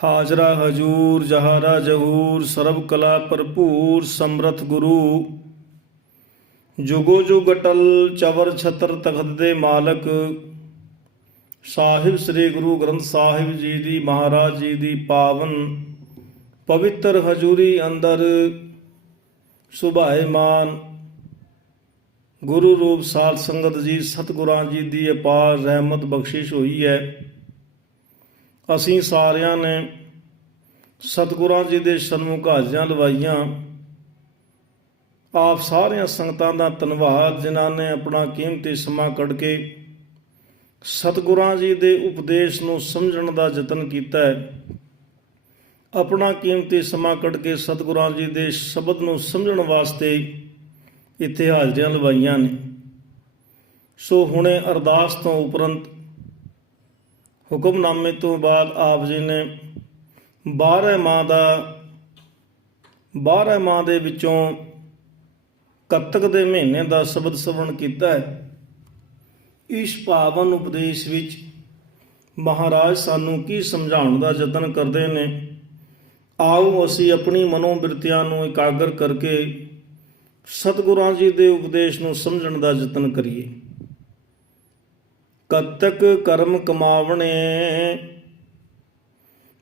हाजरा हजूर जहारा जहूर सर्व कला भरपूर समरथ गुरु जुगो जुग अटल चवर छतर तखत दे मालक ਸਾਹਿਬ ਸ੍ਰੀ ਗੁਰੂ ਗ੍ਰੰਥ ਸਾਹਿਬ ਜੀ ਦੀ ਮਹਾਰਾਜ ਜੀ ਦੀ ਪਾਵਨ ਪਵਿੱਤਰ ਹਜ਼ੂਰੀ ਅੰਦਰ ਸੁਭਾਏਮਾਨ ਗੁਰੂ ਰੂਪ ਸਾਧ ਸੰਗਤ ਜੀ ਸਤਿਗੁਰਾਂ ਜੀ ਦੀ ਅਪਾਰ ਰਹਿਮਤ ਬਖਸ਼ਿਸ਼ ਹੋਈ ਹੈ। ਅਸੀਂ ਸਾਰਿਆਂ ਨੇ ਸਤਿਗੁਰਾਂ ਜੀ ਦੇ ਸਨਮੁਖ ਹਾਜ਼ਰੀਆਂ ਲਵਾਈਆਂ। ਆਪ ਸਾਰਿਆਂ ਸੰਗਤਾਂ ਦਾ ਧੰਨਵਾਦ ਜਿਨ੍ਹਾਂ ਨੇ ਆਪਣਾ ਕੀਮਤੀ ਸਮਾਂ ਕੱਢ ਕੇ ਸਤਿਗੁਰਾਂ ਜੀ ਦੇ ਉਪਦੇਸ਼ ਨੂੰ ਸਮਝਣ ਦਾ ਯਤਨ ਕੀਤਾ ਹੈ। ਆਪਣਾ ਕੀਮਤੀ ਸਮਾਂ ਕੱਢ ਕੇ ਸਤਿਗੁਰਾਂ ਜੀ ਦੇ ਸ਼ਬਦ ਨੂੰ ਸਮਝਣ ਵਾਸਤੇ ਇੱਥੇ ਹਾਜ਼ਰੀਆਂ ਲਵਾਈਆਂ ਨੇ। ਸੋ ਹੁਣੇ ਅਰਦਾਸ ਤੋਂ ਉਪਰੰਤ ਹੁਕਮਨਾਮੇ ਤੋਂ ਬਾਅਦ ਆਪ ਜੀ ਨੇ 12 ਮਾਹ ਦੇ ਵਿੱਚੋਂ ਕੱਤਕ ਦੇ ਮਹੀਨੇ ਦਾ ਸ਼ਬਦ ਸ਼ਰਵਣ ਕੀਤਾ ਹੈ। ਇਸ ਪਾਵਨ ਉਪਦੇਸ਼ ਵਿੱਚ ਮਹਾਰਾਜ ਸਾਨੂੰ ਕੀ ਸਮਝਾਉਣ ਦਾ ਯਤਨ ਕਰਦੇ ਨੇ, ਆਓ ਅਸੀਂ ਆਪਣੀ ਮਨੋਬਿਰਤੀਆਂ ਨੂੰ ਇਕਾਗਰ ਕਰਕੇ ਸਤਿਗੁਰਾਂ ਜੀ ਦੇ ਉਪਦੇਸ਼ ਨੂੰ ਸਮਝਣ ਦਾ ਯਤਨ ਕਰੀਏ। ਕੱਤਕ ਕਰਮ ਕਮਾਵਣੇ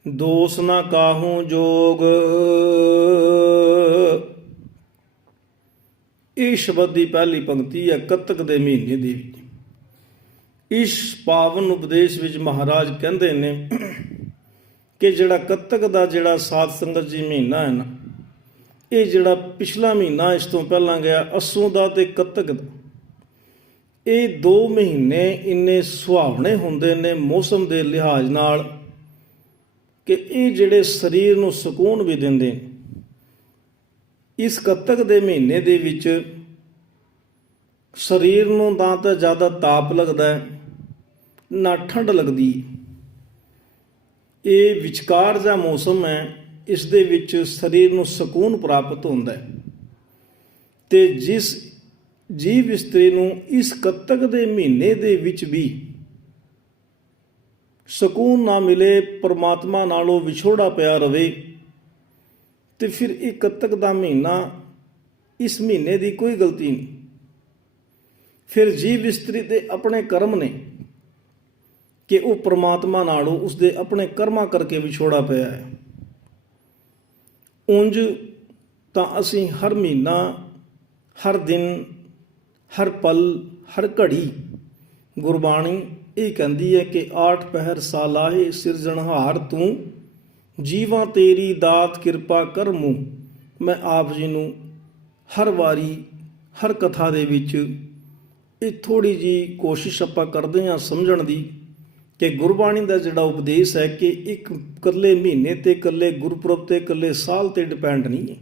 ਦੋਸ ਨਾ ਕਾਹੂ ਜੋਗ। ਇਹ ਸ਼ਬਦ ਦੀ ਪਹਿਲੀ ਪੰਕਤੀ ਹੈ ਕੱਤਕ ਦੇ ਮਹੀਨੇ ਦੀ। ਇਸ ਪਾਵਨ ਉਪਦੇਸ਼ ਵਿੱਚ ਮਹਾਰਾਜ ਕਹਿੰਦੇ ਨੇ ਕਿ ਜਿਹੜਾ ਕੱਤਕ ਦਾ ਜਿਹੜਾ ਸਾਧ ਸੰਗਤ ਜੀ ਮਹੀਨਾ ਹੈ ਨਾ, ਇਹ ਜਿਹੜਾ ਪਿਛਲਾ ਮਹੀਨਾ ਇਸ ਤੋਂ ਪਹਿਲਾਂ ਗਿਆ ਅੱਸੂ ਦਾ ਤੇ ਕੱਤਕ ਦਾ, ਇਹ 2 ਮਹੀਨੇ ਇੰਨੇ ਸੁਹਾਵਣੇ ਹੁੰਦੇ ਨੇ ਮੌਸਮ ਦੇ ਲਿਹਾਜ਼ ਨਾਲ ਕਿ ਇਹ ਜਿਹੜੇ ਸਰੀਰ ਨੂੰ ਸਕੂਨ ਵੀ ਦਿੰਦੇ ਨੇ। ਇਸ ਕੱਤਕ ਦੇ ਮਹੀਨੇ ਦੇ ਵਿੱਚ ਸਰੀਰ ਨੂੰ ਨਾ ਤਾਂ ਜ਼ਿਆਦਾ ਤਾਪ ਲੱਗਦਾ ਹੈ ਨਾ ਠੰਡ ਲੱਗਦੀ। ਇਹ ਵਿਚਕਾਰ ਦਾ ਮੌਸਮ ਹੈ, ਇਸ ਦੇ ਵਿੱਚ ਸਰੀਰ ਨੂੰ ਸਕੂਨ ਪ੍ਰਾਪਤ ਹੁੰਦਾ ਹੈ। ਤੇ ਜਿਸ ਜੀਵ ਇਸਤਰੀ ਨੂੰ ਇਸ ਕੱਤਕ ਦੇ ਮਹੀਨੇ ਦੇ ਵਿੱਚ ਵੀ ਸਕੂਨ ਨਾ ਮਿਲੇ, ਪਰਮਾਤਮਾ ਨਾਲੋਂ ਵਿਛੋੜਾ ਪਿਆ ਰਵੇ, ਤੇ ਫਿਰ ਇਹ ਕੱਤਕ ਦਾ ਮਹੀਨਾ, ਇਸ ਮਹੀਨੇ ਦੀ ਕੋਈ ਗਲਤੀ ਨਹੀਂ। ਫਿਰ ਜੀਵ ਇਸਤਰੀ ਦੇ ਆਪਣੇ ਕਰਮ ਨੇ ਕਿ ਉਹ ਪਰਮਾਤਮਾ ਨਾਲੋਂ ਉਸਦੇ ਆਪਣੇ ਕਰਮਾਂ ਕਰਕੇ ਵਿਛੋੜਾ ਪਿਆ ਹੈ। ਉਂਝ ਤਾਂ ਅਸੀਂ ਹਰ ਮਹੀਨਾ, ਹਰ ਦਿਨ, ਹਰ ਪਲ, ਹਰ ਘੜੀ ਗੁਰਬਾਣੀ ਇਹ ਕਹਿੰਦੀ ਹੈ ਕਿ 8 ਪਹਿਰ ਸਾਲਾਹੇ ਸਿਰਜਣਹਾਰ ਤੂੰ, ਜੀਵਾਂ ਤੇਰੀ ਦਾਤ ਕਿਰਪਾ ਕਰ ਮੂੰ। ਮੈਂ ਆਪ ਜੀ ਨੂੰ ਹਰ ਵਾਰੀ ਹਰ ਕਥਾ ਦੇ ਵਿੱਚ ਇਹ ਥੋੜ੍ਹੀ ਜਿਹੀ ਕੋਸ਼ਿਸ਼ ਆਪਾਂ ਕਰਦੇ ਹਾਂ ਸਮਝਣ ਦੀ ਕਿ ਗੁਰਬਾਣੀ ਦਾ ਜਿਹੜਾ ਉਪਦੇਸ਼ ਹੈ ਕਿ ਇੱਕ ਇਕੱਲੇ ਮਹੀਨੇ ਤੇ ਇਕੱਲੇ ਗੁਰਪੁਰਬ ਤੇ ਇਕੱਲੇ ਸਾਲ ਤੇ ਡਿਪੈਂਡ ਨਹੀਂ ਹੈ।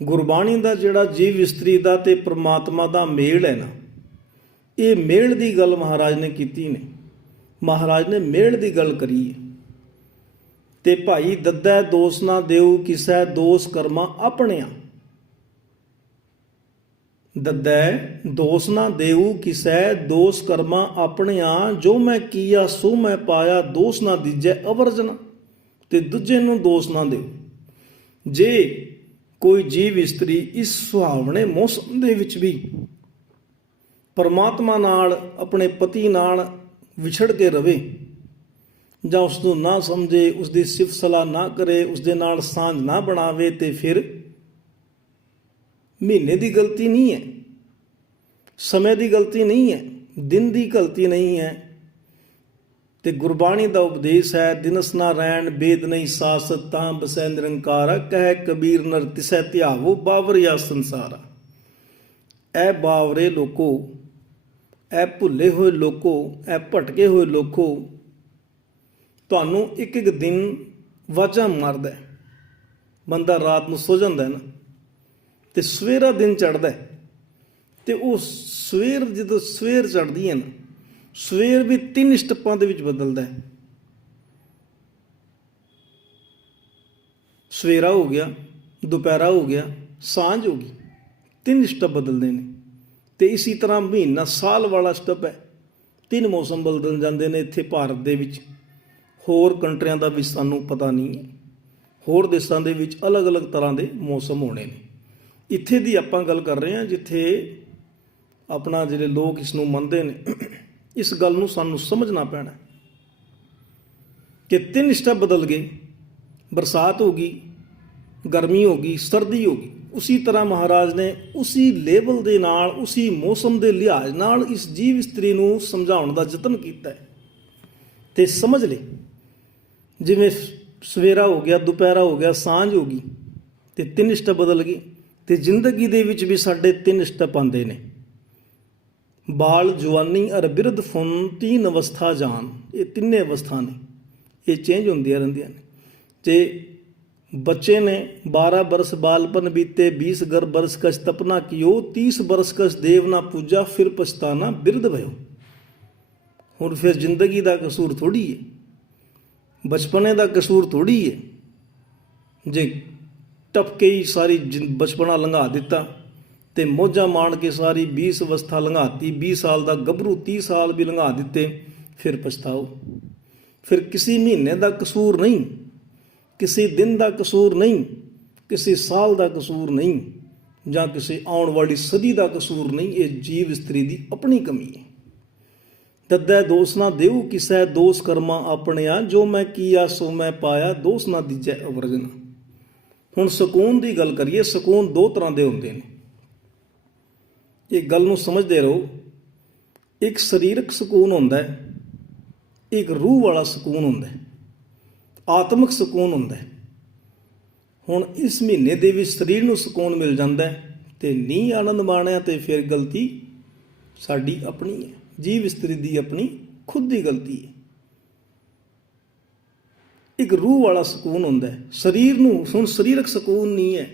ਗੁਰਬਾਣੀ ਦਾ ਜਿਹੜਾ ਜੀਵ ਇਸਤਰੀ ਦਾ ਤੇ ਪ੍ਰਮਾਤਮਾ ਦਾ ਮੇਲ ਹੈ ਨਾ, ਇਹ ਮੇਲ ਦੀ ਗੱਲ ਮਹਾਰਾਜ ਨੇ ਕੀਤੀ ਨੇ। ਮਹਾਰਾਜ ਨੇ ਮੇਲ ਦੀ ਗੱਲ ਕਰੀ ਹੈ। ਤੇ ਭਾਈ ਦੱਦੈ ਦੋਸ ਨਾ ਦੇਉ ਕਿਸੈ ਦੋਸ ਕਰਮਾ ਆਪਣਿਆ। ਦੱਦੈ ਦੋਸ ਨਾ ਦੇਉ ਕਿਸੈ ਦੋਸ ਕਰਮਾ ਆਪਣਿਆ। ਜੋ ਮੈਂ ਕੀਆ ਸੋ ਮੈਂ ਪਾਇਆ ਦੋਸ ਨਾ ਦੀਜੈ ਅਵਰਜਨਾ। ਤੇ ਦੂਜੇ ਨੂੰ ਦੋਸ ਨਾ ਦਿਓ। ਜੇ ਕੋਈ ਜੀਵ ਇਸਤਰੀ ਇਸ ਸੁਹਾਵਣੇ ਮੌਸਮ ਦੇ ਵਿੱਚ ਵੀ ਪਰਮਾਤਮਾ ਨਾਲ, ਆਪਣੇ ਪਤੀ ਨਾਲ ਵਿਛੜ ਕੇ ਰਵੇ, ਜਾਂ ਉਸ ਨੂੰ ਨਾ ਸਮਝੇ, ਉਸਦੀ ਸਿਫਤ ਸਲਾਹ ਨਾ ਕਰੇ, ਉਸਦੇ ਨਾਲ ਸਾਂਝ ਨਾ ਬਣਾਵੇ, ਤੇ ਫਿਰ ਮਹੀਨੇ ਦੀ ਗਲਤੀ ਨਹੀਂ ਹੈ, ਸਮੇਂ ਦੀ ਗਲਤੀ ਨਹੀਂ ਹੈ, ਦਿਨ ਦੀ ਗਲਤੀ ਨਹੀਂ ਹੈ। ਤੇ ਗੁਰਬਾਣੀ ਦਾ ਉਪਦੇਸ਼ ਹੈ, ਦਿਨਸ ਨਾ ਰਹਿਣ ਬੇਦ ਨਹੀਂ ਸਾਸਤ ਤਾਂ ਬਸੈ ਨਿਰੰਕਾਰਾ। ਕਹਿ ਕਬੀਰ ਨਰ ਤਿਸੈ ਧਿਆਵੋ ਬਾਵਰਿਆ ਸੰਸਾਰਾ। ਇਹ ਬਾਵਰੇ ਲੋਕੋ, ਇਹ ਭੁੱਲੇ ਹੋਏ ਲੋਕੋ, ਇਹ ਭਟਕੇ ਹੋਏ ਲੋਕੋ, ਤੁਹਾਨੂੰ ਇੱਕ ਇੱਕ ਦਿਨ ਵਾਜਾਂ ਮਾਰਦਾ। ਬੰਦਾ ਰਾਤ ਨੂੰ ਸੋ ਜਾਂਦਾ ਨਾ, ਤੇ ਸਵੇਰਾ ਦਿਨ ਚੜ੍ਹਦਾ, ਤੇ ਉਹ ਸਵੇਰ ਜਦੋਂ ਸਵੇਰ ਚੜ੍ਹਦੀ ਹੈ ਨਾ, ਸਵੇਰ ਵੀ 3 ਸਟੈਪਾਂ ਦੇ ਵਿੱਚ ਬਦਲਦਾ ਹੈ। ਸਵੇਰਾ ਹੋ ਗਿਆ, ਦੁਪਹਿਰਾ ਹੋ ਗਿਆ, ਸਾਂਝ ਹੋ ਗਈ, 3 ਸਟੈਪ ਬਦਲਦੇ ਨੇ। ਤੇ ਇਸੇ ਤਰ੍ਹਾਂ ਮਹੀਨਾ ਸਾਲ ਵਾਲਾ ਸਟੈਪ ਹੈ। 3 ਮੌਸਮ ਬਦਲ ਜਾਂਦੇ ਨੇ ਇੱਥੇ ਭਾਰਤ ਦੇ ਵਿੱਚ। ਹੋਰ ਕੰਟਰੀਆਂ ਦਾ ਵੀ ਸਾਨੂੰ ਪਤਾ ਨਹੀਂ ਹੈ। ਹੋਰ ਦੇਸ਼ਾਂ ਦੇ ਵਿੱਚ ਅਲੱਗ-ਅਲੱਗ ਤਰ੍ਹਾਂ ਦੇ ਮੌਸਮ ਹੋਣੇ ਨੇ। ਇੱਥੇ ਦੀ ਆਪਾਂ ਗੱਲ ਕਰ ਰਹੇ ਹਾਂ ਜਿੱਥੇ ਆਪਣਾ ਜਿਹੜੇ ਲੋਕ ਇਸ ਨੂੰ ਮੰਨਦੇ ਨੇ। ਇਸ ਗੱਲ ਨੂੰ ਸਾਨੂੰ ਸਮਝਣਾ ਪੈਣਾ ਕਿ 3 ਸਟੈਪ ਬਦਲ ਗਏ। ਬਰਸਾਤ ਹੋ ਗਈ, ਗਰਮੀ ਹੋ ਗਈ, ਸਰਦੀ ਹੋ ਗਈ। ਉसी ਤਰ੍ਹਾਂ ਮਹਾਰਾਜ ਨੇ ਉसी ਲੈਵਲ ਦੇ ਨਾਲ, ਉसी ਮੌਸਮ ਦੇ ਲਿਹਾਜ਼ ਨਾਲ ਇਸ ਜੀਵ ਇਸਤਰੀ ਨੂੰ ਸਮਝਾਉਣ ਦਾ ਯਤਨ ਕੀਤਾ ਹੈ ਤੇ ਸਮਝ ਲਈ। ਜਿਵੇਂ ਸਵੇਰਾ ਹੋ ਗਿਆ, ਦੁਪਹਿਰਾ ਹੋ ਗਿਆ, ਸਾਂਝ ਹੋ ਗਈ ਤੇ 3 ਸਟੈਪ ਬਦਲ ਗਏ। ਤੇ ਜ਼ਿੰਦਗੀ ਦੇ ਵਿੱਚ ਵੀ ਸਾਡੇ 3 ਸਟੈਪ ਆਉਂਦੇ ਨੇ। ਬਾਲ, ਜਵਾਨੀ ਅਰ ਬਿਰਧ ਫੁਨ 3 ਅਵਸਥਾ ਜਾਨ। ਇਹ 3 ਅਵਸਥਾ ਨੇ, ਇਹ ਚੇਂਜ ਹੁੰਦੀਆਂ ਰਹਿੰਦੀਆਂ ਨੇ। ਤੇ बच्चे ने 12 बरस बालपन बीते, 20 गर्भ बरस कछ तपना कियो, 30 बरस कछ देव ना पूजा, फिर पछताना बिरध भयो। हुण फिर जिंदगी का कसूर थोड़ी है, बचपने का कसूर थोड़ी है। जे टपके ही सारी बचपना लंघा दिता ते मौजा मान के सारी 20 अवस्था लंघाती, 20 साल का गभरू 30 साल भी लंघा दिते, फिर पछताओ। फिर किसी महीने का कसूर नहीं, किसी दिन का कसूर नहीं, किसी साल का कसूर नहीं, ਜਾਂ ਕਿਸੇ ਆਉਣ ਵਾਲੀ ਸਦੀ ਦਾ ਕਸੂਰ ਨਹੀਂ। ਇਹ ਜੀਵ ਇਸਤਰੀ ਦੀ ਆਪਣੀ ਕਮੀ ਹੈ। ਦੱਦੈ ਦੋਸ ਨਾ ਦੇਉ ਕਿਸੈ, ਦੋਸ ਕਰਮਾ ਆਪਣਿਆ, ਜੋ ਮੈਂ ਕੀਆ ਸੋ ਮੈਂ ਪਾਇਆ, ਦੋਸ ਨਾ ਦੀਜੈ ਅਵਰਜਨਾ। ਹੁਣ ਸਕੂਨ ਦੀ ਗੱਲ ਕਰੀਏ। ਸਕੂਨ 2 ਤਰ੍ਹਾਂ ਦੇ ਹੁੰਦੇ ਨੇ। ਇਹ ਗੱਲ ਨੂੰ ਸਮਝਦੇ ਰਹੋ। ਇੱਕ ਸਰੀਰਕ ਸਕੂਨ ਹੁੰਦਾ ਹੈ, ਇੱਕ ਰੂਹ ਵਾਲਾ ਸਕੂਨ ਹੁੰਦਾ ਹੈ, ਆਤਮਿਕ ਸਕੂਨ ਹੁੰਦਾ ਹੈ। ਹੁਣ ਇਸ ਮਹੀਨੇ ਦੇ ਵਿੱਚ ਸਰੀਰ ਨੂੰ ਸਕੂਨ ਮਿਲ ਜਾਂਦਾ ਹੈ ਤੇ ਨਹੀਂ ਆਨੰਦ ਮਾਣਿਆ ਤੇ ਫਿਰ ਗਲਤੀ ਸਾਡੀ ਆਪਣੀ ਹੈ, ਜੀਵ ਇਸਤਰੀ ਦੀ ਆਪਣੀ ਖੁਦ ਦੀ ਗਲਤੀ ਹੈ। ਇੱਕ ਰੂਹ ਵਾਲਾ ਸਕੂਨ ਹੁੰਦਾ ਹੈ। ਸਰੀਰ ਨੂੰ ਹੁਣ ਸਰੀਰਕ ਸਕੂਨ ਨਹੀਂ ਹੈ।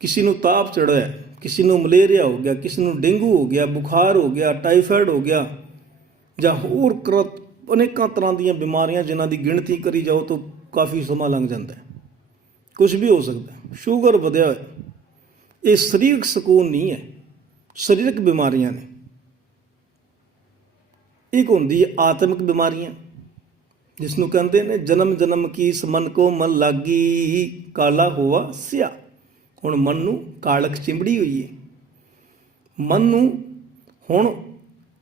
ਕਿਸੇ ਨੂੰ ਤਾਪ ਚੜ੍ਹਿਆ ਹੈ, ਕਿਸੇ ਨੂੰ ਮਲੇਰੀਆ ਹੋ ਗਿਆ, ਕਿਸੇ ਨੂੰ ਡੇਂਗੂ ਹੋ ਗਿਆ, ਬੁਖਾਰ ਹੋ ਗਿਆ, ਟਾਈਫਾਇਡ ਹੋ ਗਿਆ, ਜਾਂ ਹੋਰ ਅਨੇਕਾਂ ਤਰ੍ਹਾਂ ਦੀਆਂ ਬਿਮਾਰੀਆਂ ਜਿਨ੍ਹਾਂ ਦੀ ਗਿਣਤੀ ਕਰੀ ਜਾਓ ਤਾਂ ਕਾਫੀ ਸਮਾਂ ਲੰਘ ਜਾਂਦਾ ਹੈ। ਕੁਝ ਵੀ ਹੋ ਸਕਦਾ ਹੈ। ਸ਼ੂਗਰ ਵਧਿਆ ਹੋਇਆ, ਇਹ ਸਰੀਰਕ ਸਕੂਨ ਨਹੀਂ ਹੈ, ਸਰੀਰਕ ਬਿਮਾਰੀਆਂ ਨੇ। ਇੱਕ ਹੁੰਦੀ ਹੈ ਆਤਮਿਕ ਬਿਮਾਰੀਆਂ, ਜਿਸ ਨੂੰ ਕਹਿੰਦੇ ਨੇ ਜਨਮ ਜਨਮ ਕੀ ਮਨ ਕੋ ਮਨ ਲਾਗੀ, ਕਾਲਾ ਹੋਵਾ ਸਿਆ। ਹੁਣ ਮਨ ਨੂੰ ਕਾਲਖ ਚਿੰਬੜੀ ਹੋਈ ਹੈ। ਮਨ ਨੂੰ ਹੁਣ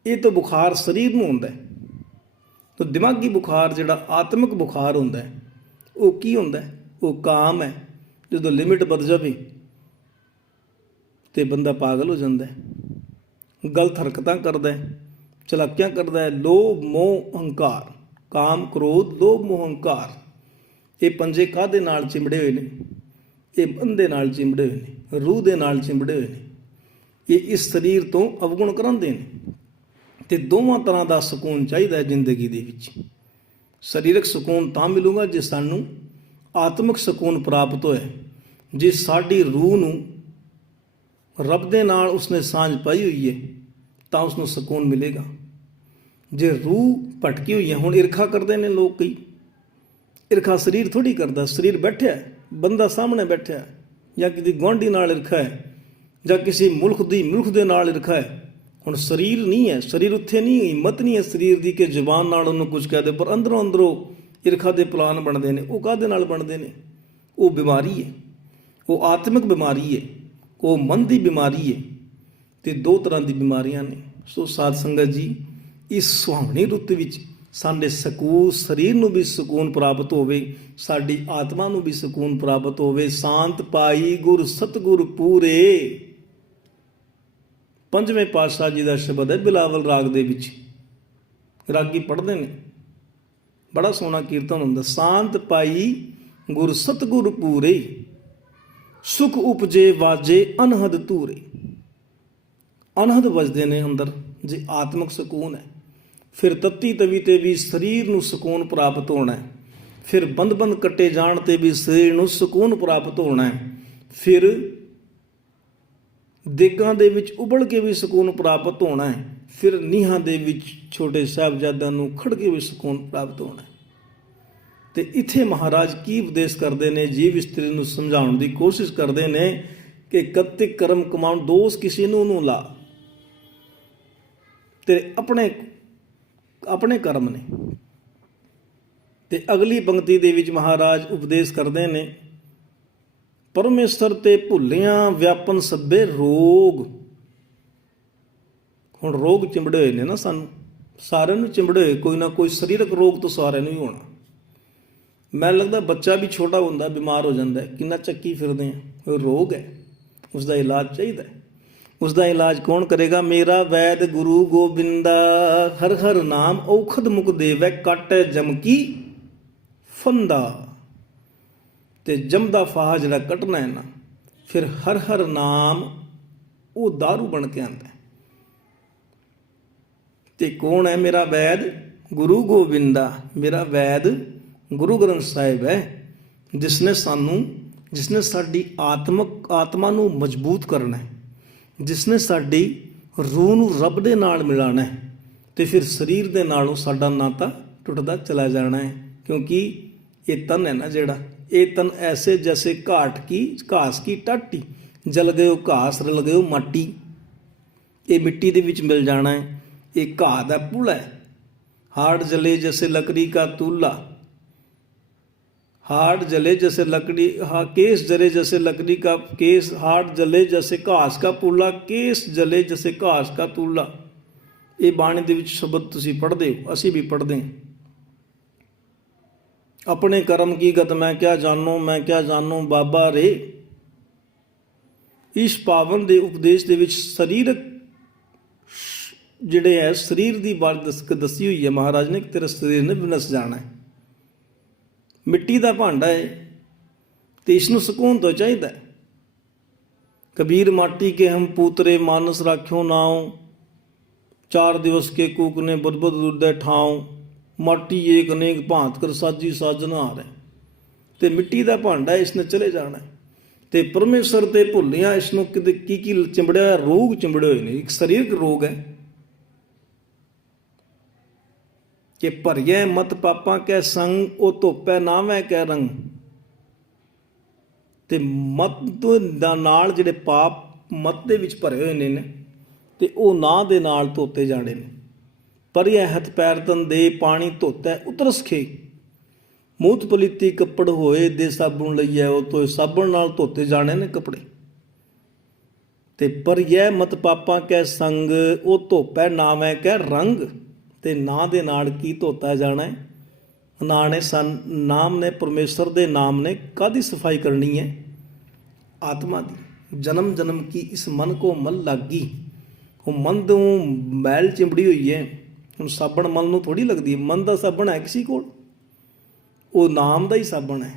ਇਹ ਤਾਂ ਬੁਖਾਰ ਸਰੀਰ ਨੂੰ ਹੁੰਦਾ ਹੈ। ਤਾਂ ਦਿਮਾਗੀ ਬੁਖਾਰ ਜਿਹੜਾ ਆਤਮਿਕ ਬੁਖਾਰ ਹੁੰਦਾ ਹੈ, ਉਹ ਕੀ ਹੁੰਦਾ ਹੈ? ਉਹ ਕਾਮ ਹੈ। ਜਦੋਂ ਲਿਮਿਟ ਵੱਧ ਜਾਵੇ ਤੇ ਬੰਦਾ ਪਾਗਲ ਹੋ ਜਾਂਦਾ ਹੈ, ਗਲਤ ਹਰਕਤਾਂ ਕਰਦਾ ਹੈ, ਚਲਾਕੀਆਂ ਕਰਦਾ ਹੈ। ਲੋਭ ਮੋਹ ਹੰਕਾਰ, ਕਾਮ ਕ੍ਰੋਧ ਲੋਭ ਮੋਹ ਹੰਕਾਰ, ਇਹ ਪੰਜੇ ਕਾਹਦੇ ਨਾਲ ਚਿੰਬੜੇ ਹੋਏ ਨੇ? ਇਹ ਮਨ ਦੇ ਨਾਲ ਚਿੰਬੜੇ ਹੋਏ ਨੇ, ਰੂਹ ਦੇ ਨਾਲ ਚਿੰਬੜੇ ਹੋਏ ਨੇ। ਇਹ ਇਸ ਸਰੀਰ ਤੋਂ ਅਵਗੁਣ ਕਰਾਉਂਦੇ ਨੇ। ਤੇ ਦੋਵਾਂ ਤਰ੍ਹਾਂ ਦਾ ਸਕੂਨ ਚਾਹੀਦਾ ਹੈ ਜ਼ਿੰਦਗੀ ਦੇ ਵਿੱਚ। ਸਰੀਰਕ ਸਕੂਨ ਤਾਂ ਮਿਲੂਗਾ ਜੇ ਸਾਨੂੰ ਆਤਮਿਕ ਸਕੂਨ ਪ੍ਰਾਪਤ ਹੋਏ, ਜੇ ਸਾਡੀ ਰੂਹ ਨੂੰ ਰੱਬ ਦੇ ਨਾਲ ਉਸਨੇ ਸਾਂਝ ਪਾਈ ਹੋਈ ਹੈ ਤਾਂ ਉਸਨੂੰ ਸਕੂਨ ਮਿਲੇਗਾ। ਜੇ ਰੂਹ ਭਟਕੀ ਹੋਈ ਹੈ, ਹੁਣ ਈਰਖਾ ਕਰਦੇ ਨੇ ਲੋਕ, ਕਈ ਈਰਖਾ ਸਰੀਰ ਥੋੜੀ ਕਰਦਾ। ਸਰੀਰ ਬੈਠਿਆ, ਬੰਦਾ ਸਾਹਮਣੇ ਬੈਠਿਆ, ਜਾਂ ਕਿਸੇ ਗੁਆਂਢੀ ਨਾਲ ਈਰਖਾ ਹੈ, ਜਾਂ ਕਿਸੇ ਮੁਲਕ ਦੇ ਨਾਲ ਈਰਖਾ ਹੈ। ਹੁਣ ਸਰੀਰ ਨਹੀਂ ਹੈ, ਸਰੀਰ ਉੱਥੇ ਨਹੀਂ, ਹਿੰਮਤ ਨਹੀਂ ਹੈ ਸਰੀਰ ਦੀ ਕਿ ਜ਼ੁਬਾਨ ਨਾਲ ਉਹਨੂੰ ਕੁਝ ਕਹਿ ਦੇ, ਪਰ ਅੰਦਰੋਂ ਈਰਖਾ ਦੇ ਪਲਾਨ ਬਣਦੇ ਨੇ। ਉਹ ਕਾਹਦੇ ਨਾਲ ਬਣਦੇ ਨੇ? ਉਹ ਬਿਮਾਰੀ ਹੈ, ਉਹ ਆਤਮਿਕ ਬਿਮਾਰੀ ਹੈ, ਉਹ ਮਨ ਦੀ ਬਿਮਾਰੀ ਹੈ। ਤੇ 2 ਤਰ੍ਹਾਂ ਦੀ ਬਿਮਾਰੀਆਂ ਨੇ। ਸੋ ਸਾਧ ਸੰਗਤ ਜੀ, ਇਸ ਸੁਹਾਵਣੀ ਰੁੱਤ ਵਿੱਚ ਸਾਡੇ ਸਰੀਰ ਨੂੰ ਵੀ ਸਕੂਨ ਪ੍ਰਾਪਤ ਹੋਵੇ, ਸਾਡੀ ਆਤਮਾ ਨੂੰ ਵੀ ਸਕੂਨ ਪ੍ਰਾਪਤ ਹੋਵੇ। ਸ਼ਾਂਤ ਪਾਈ ਗੁਰ ਸਤਿਗੁਰ ਪੂਰੇ, 5ਵੇਂ ਪਾਤਸ਼ਾਹ ਜੀ ਦਾ ਸ਼ਬਦ ਹੈ ਬਿਲਾਵਲ ਰਾਗ ਦੇ ਵਿੱਚ। ਰਾਗੀ ਪੜ੍ਹਦੇ ਨੇ, ਬੜਾ ਸੋਹਣਾ ਕੀਰਤਨ ਹੁੰਦਾ। ਸ਼ਾਂਤ ਪਾਈ ਗੁਰ ਸਤਿਗੁਰ ਪੂਰੇ, ਸੁਖ ਉਪਜੇ ਵਾਜੇ ਅਨਹਦ ਧੂਰੇ। ਅਨਹਦ ਵਜਦੇ ਨੇ ਅੰਦਰ ਜੇ ਆਤਮਿਕ ਸਕੂਨ ਹੈ। ਫਿਰ ਤਤੀ ਤਵੀ ਤੇ ਵੀ ਸਰੀਰ ਨੂੰ ਸਕੂਨ ਪ੍ਰਾਪਤ ਹੋਣਾ ਹੈ। ਫਿਰ ਬੰਦ ਕੱਟੇ ਜਾਣ ਤੇ ਵੀ ਸਰੀਰ ਨੂੰ ਸਕੂਨ ਪ੍ਰਾਪਤ ਹੋਣਾ ਹੈ। ਫਿਰ ਦੇਗਾਂ ਦੇ ਵਿੱਚ ਉਬਲ ਕੇ ਵੀ ਸਕੂਨ ਪ੍ਰਾਪਤ ਹੋਣਾ ਹੈ। ਫਿਰ ਨੀਹਾਂ ਦੇ ਵਿੱਚ ਛੋਟੇ ਸਾਹਿਬਜ਼ਾਦਿਆਂ ਨੂੰ ਖੜ ਕੇ ਵੀ ਸਕੂਨ ਪ੍ਰਾਪਤ ਹੋਣਾ ਹੈ। ਤੇ ਇੱਥੇ ਮਹਾਰਾਜ ਕੀ ਉਪਦੇਸ਼ ਕਰਦੇ ਨੇ? ਜੀਵ ਇਸਤਰੀ ਨੂੰ ਸਮਝਾਉਣ ਦੀ ਕੋਸ਼ਿਸ਼ ਕਰਦੇ ਨੇ ਕਿ ਕਤਿਕ ਕਰਮ ਕਮਾਉਣ, ਦੋਸ਼ ਕਿਸੇ ਨੂੰ ਲਾ। ਤੇ ਆਪਣੇ ਕਰਮ ਨੇ, ਤੇ ਅਗਲੀ ਪੰਕਤੀ ਦੇ ਵਿੱਚ ਮਹਾਰਾਜ ਉਪਦੇਸ਼ ਕਰਦੇ ਨੇ, ਪਰਮੇਸ਼ਰ ਤੇ ਭੁੱਲਿਆਂ ਵਿਆਪਨ ਸਭੇ ਰੋਗ। ਹੁਣ ਰੋਗ ਚਿੰਬੜੇ ਹੋਏ ਨੇ ਨਾ, ਸਾਨੂੰ ਸਾਰਿਆਂ ਨੂੰ ਚਿੰਬੜੇ ਹੋਏ, ਕੋਈ ਨਾ ਕੋਈ ਸਰੀਰਕ ਰੋਗ ਤਾਂ ਸਾਰਿਆਂ ਨੂੰ ਹੀ ਹੋਣਾ। ਮੈਨੂੰ ਲੱਗਦਾ ਬੱਚਾ ਵੀ ਛੋਟਾ ਹੁੰਦਾ ਬਿਮਾਰ ਹੋ ਜਾਂਦਾ, ਕਿੰਨਾ ਚੱਕੀ ਫਿਰਦੇ ਆ, ਉਹ ਰੋਗ ਹੈ, ਉਸ ਦਾ ਇਲਾਜ ਚਾਹੀਦਾ। ਉਸ ਦਾ ਇਲਾਜ ਕੌਣ ਕਰੇਗਾ? ਮੇਰਾ ਵੈਦ ਗੁਰੂ ਗੋਬਿੰਦਾ, ਹਰ ਹਰ ਨਾਮ ਔਖਦ ਮੁਕ ਦੇਵੈ, ਕੱਟ ਜਮ ਕੀ ਫੰਦਾ। ਤੇ ਜਮ ਦਾ ਫਾਹਾ ਜਿਹੜਾ ਕੱਟਣਾ ਹੈ ਨਾ, ਫਿਰ ਹਰ ਹਰ ਨਾਮ ਉਹ ਦਾਰੂ ਬਣ ਕੇ ਆਉਂਦਾ। ਤੇ ਕੌਣ ਹੈ ਮੇਰਾ ਵੈਦ? ਗੁਰੂ ਗੋਬਿੰਦਾ। ਮੇਰਾ ਵੈਦ ਗੁਰੂ ਗ੍ਰੰਥ ਸਾਹਿਬ ਹੈ, ਜਿਸਨੇ ਸਾਡੀ ਆਤਮਾ ਨੂੰ ਮਜ਼ਬੂਤ ਕਰਨਾ ਹੈ, ਜਿਸਨੇ ਸਾਡੀ ਰੂਹ ਨੂੰ ਰੱਬ ਦੇ ਨਾਲ ਮਿਲਾਣਾ ਹੈ। ਤੇ ਫਿਰ ਸਰੀਰ ਦੇ ਨਾਲੋਂ ਸਾਡਾ ਨਾਤਾ ਟੁੱਟਦਾ ਚਲਾ ਜਾਣਾ ਹੈ, ਕਿਉਂਕਿ ਇਹ ਤਨ ਹੈ ਨਾ ਜਿਹੜਾ, ਇਹ ਤਨ ਐਸੇ ਜੈਸੇ ਘਾਸ ਕੀ ਟਾਟੀ, ਜਲ ਗਏ ਘਾਸ ਰਲ ਗਏ ਮਾਟੀ। ਇਹ ਮਿੱਟੀ ਦੇ ਵਿੱਚ ਮਿਲ ਜਾਣਾ ਹੈ। ਇਹ ਘਾਹ ਦਾ ਪੁਲਾ ਹੈ। हार्ड जले जैसे लकड़ी का तूला, हार्ड जले जैसे लकड़ी, केस जले जैसे लकड़ी का केस, हार्ड जले जैसे घास का पुला, केस जले जैसे घास का तूला। ये बाणी दे विच शब्द तुसीं पढ़दे हो, असीं भी पढ़दे हैं। अपने कर्म की गत मैं क्या जानूं, मैं क्या जानूं बाबा रे। इस पावन दे उपदेश दे विच सरीरक ਜਿਹੜੇ ਹੈ ਸਰੀਰ ਦੀ ਬਾਤ ਦੱਸੀ ਹੋਈ ਹੈ ਮਹਾਰਾਜ ਨੇ, ਕਿ ਤੇਰਾ ਸਰੀਰ ਨੇ ਵਿਨਸ ਜਾਣਾ ਹੈ। ਮਿੱਟੀ ਦਾ ਭਾਂਡਾ ਹੈ ਤੇ ਇਸ ਨੂੰ ਸਕੂਨ ਤੋਂ ਚਾਹੀਦਾ ਹੈ। कबीर माटी के हम पूतरे मानस राख्यो नाव, 4 दिवस के कूक ने बुदबुद उदय ठाव, माटी एक अनेक भांत कर साजी साजनहार है। ਤੇ ਮਿੱਟੀ ਦਾ ਭਾਂਡਾ ਇਸ ਨੇ ਚਲੇ ਜਾਣਾ ਹੈ। ਤੇ ਪਰਮੇਸ਼ਰ ਤੇ ਭੁੱਲਿਆ ਇਸ ਨੂੰ ਕਿਤੇ ਕੀ ਚਿੰਬੜਿਆ, ਰੋਗ ਚਿੰਬੜੇ ਹੋਏ ਨੇ। ਇੱਕ ਸਰੀਰਕ ਰੋਗ ਹੈ ਕਿ ਭਰੀਏ ਮਤ ਪਾਪਾਂ ਕੈ ਸੰਗ, ਉਹ ਧੋਪੈ ਨਾਵੇਂ ਕੈ ਰੰਗ। ਤੇ ਮਤ ਦਾ ਨਾਲ ਜਿਹੜੇ ਪਾਪ ਮਤ ਦੇ ਵਿੱਚ ਭਰੇ ਹੋਏ ਨੇ ਤੇ ਉਹ ਨਾਂ ਦੇ ਨਾਲ ਧੋਤੇ ਜਾਣੇ ਨੇ। ਭਰੀਏ ਹੱਥ ਪੈਰ ਤਨ ਦੇ, ਪਾਣੀ ਧੋਤੈ ਉਤਰਸ ਖੇ, ਮੂਤ ਪਲੀਤੀ ਕੱਪੜ ਹੋਏ ਦੇ ਸਾਬੁਣ ਲਈਐ, ਉਹ ਤੋਂ ਸਾਬਣ ਨਾਲ ਧੋਤੇ ਜਾਣੇ ਨੇ ਕੱਪੜੇ। ਤੇ ਭਰੀਏ ਮਤ ਪਾਪਾਂ ਕੈ ਸੰਗ, ਉਹ ਧੋਪੈ ਨਾਵੇਂ ਕੈ ਰੰਗ। ਤੇ ਨਾਂ ਦੇ ਨਾਲ ਕੀ ਧੋਤਾ ਜਾਣਾ ਹੈ? ਨਾਂ ਨੇ ਨਾਮ ਨੇ, ਪਰਮੇਸ਼ਰ ਦੇ ਨਾਮ ਨੇ ਕਾਹਦੀ ਸਫਾਈ ਕਰਨੀ ਹੈ? ਆਤਮਾ ਦੀ। ਜਨਮ ਜਨਮ ਕੀ ਇਸ ਮਨ ਕੋ ਮਲ ਲੱਗੀ। ਉਹ ਮਨ ਤੋਂ ਮੈਲ ਚਿੰਬੜੀ ਹੋਈ ਹੈ। ਹੁਣ ਸਾਬਣ ਮਨ ਨੂੰ ਥੋੜ੍ਹੀ ਲੱਗਦੀ ਹੈ, ਮਨ ਦਾ ਸਾਬਣ ਹੈ ਕਿਸੇ ਕੋਲ, ਉਹ ਨਾਮ ਦਾ ਹੀ ਸਾਬਣ ਹੈ।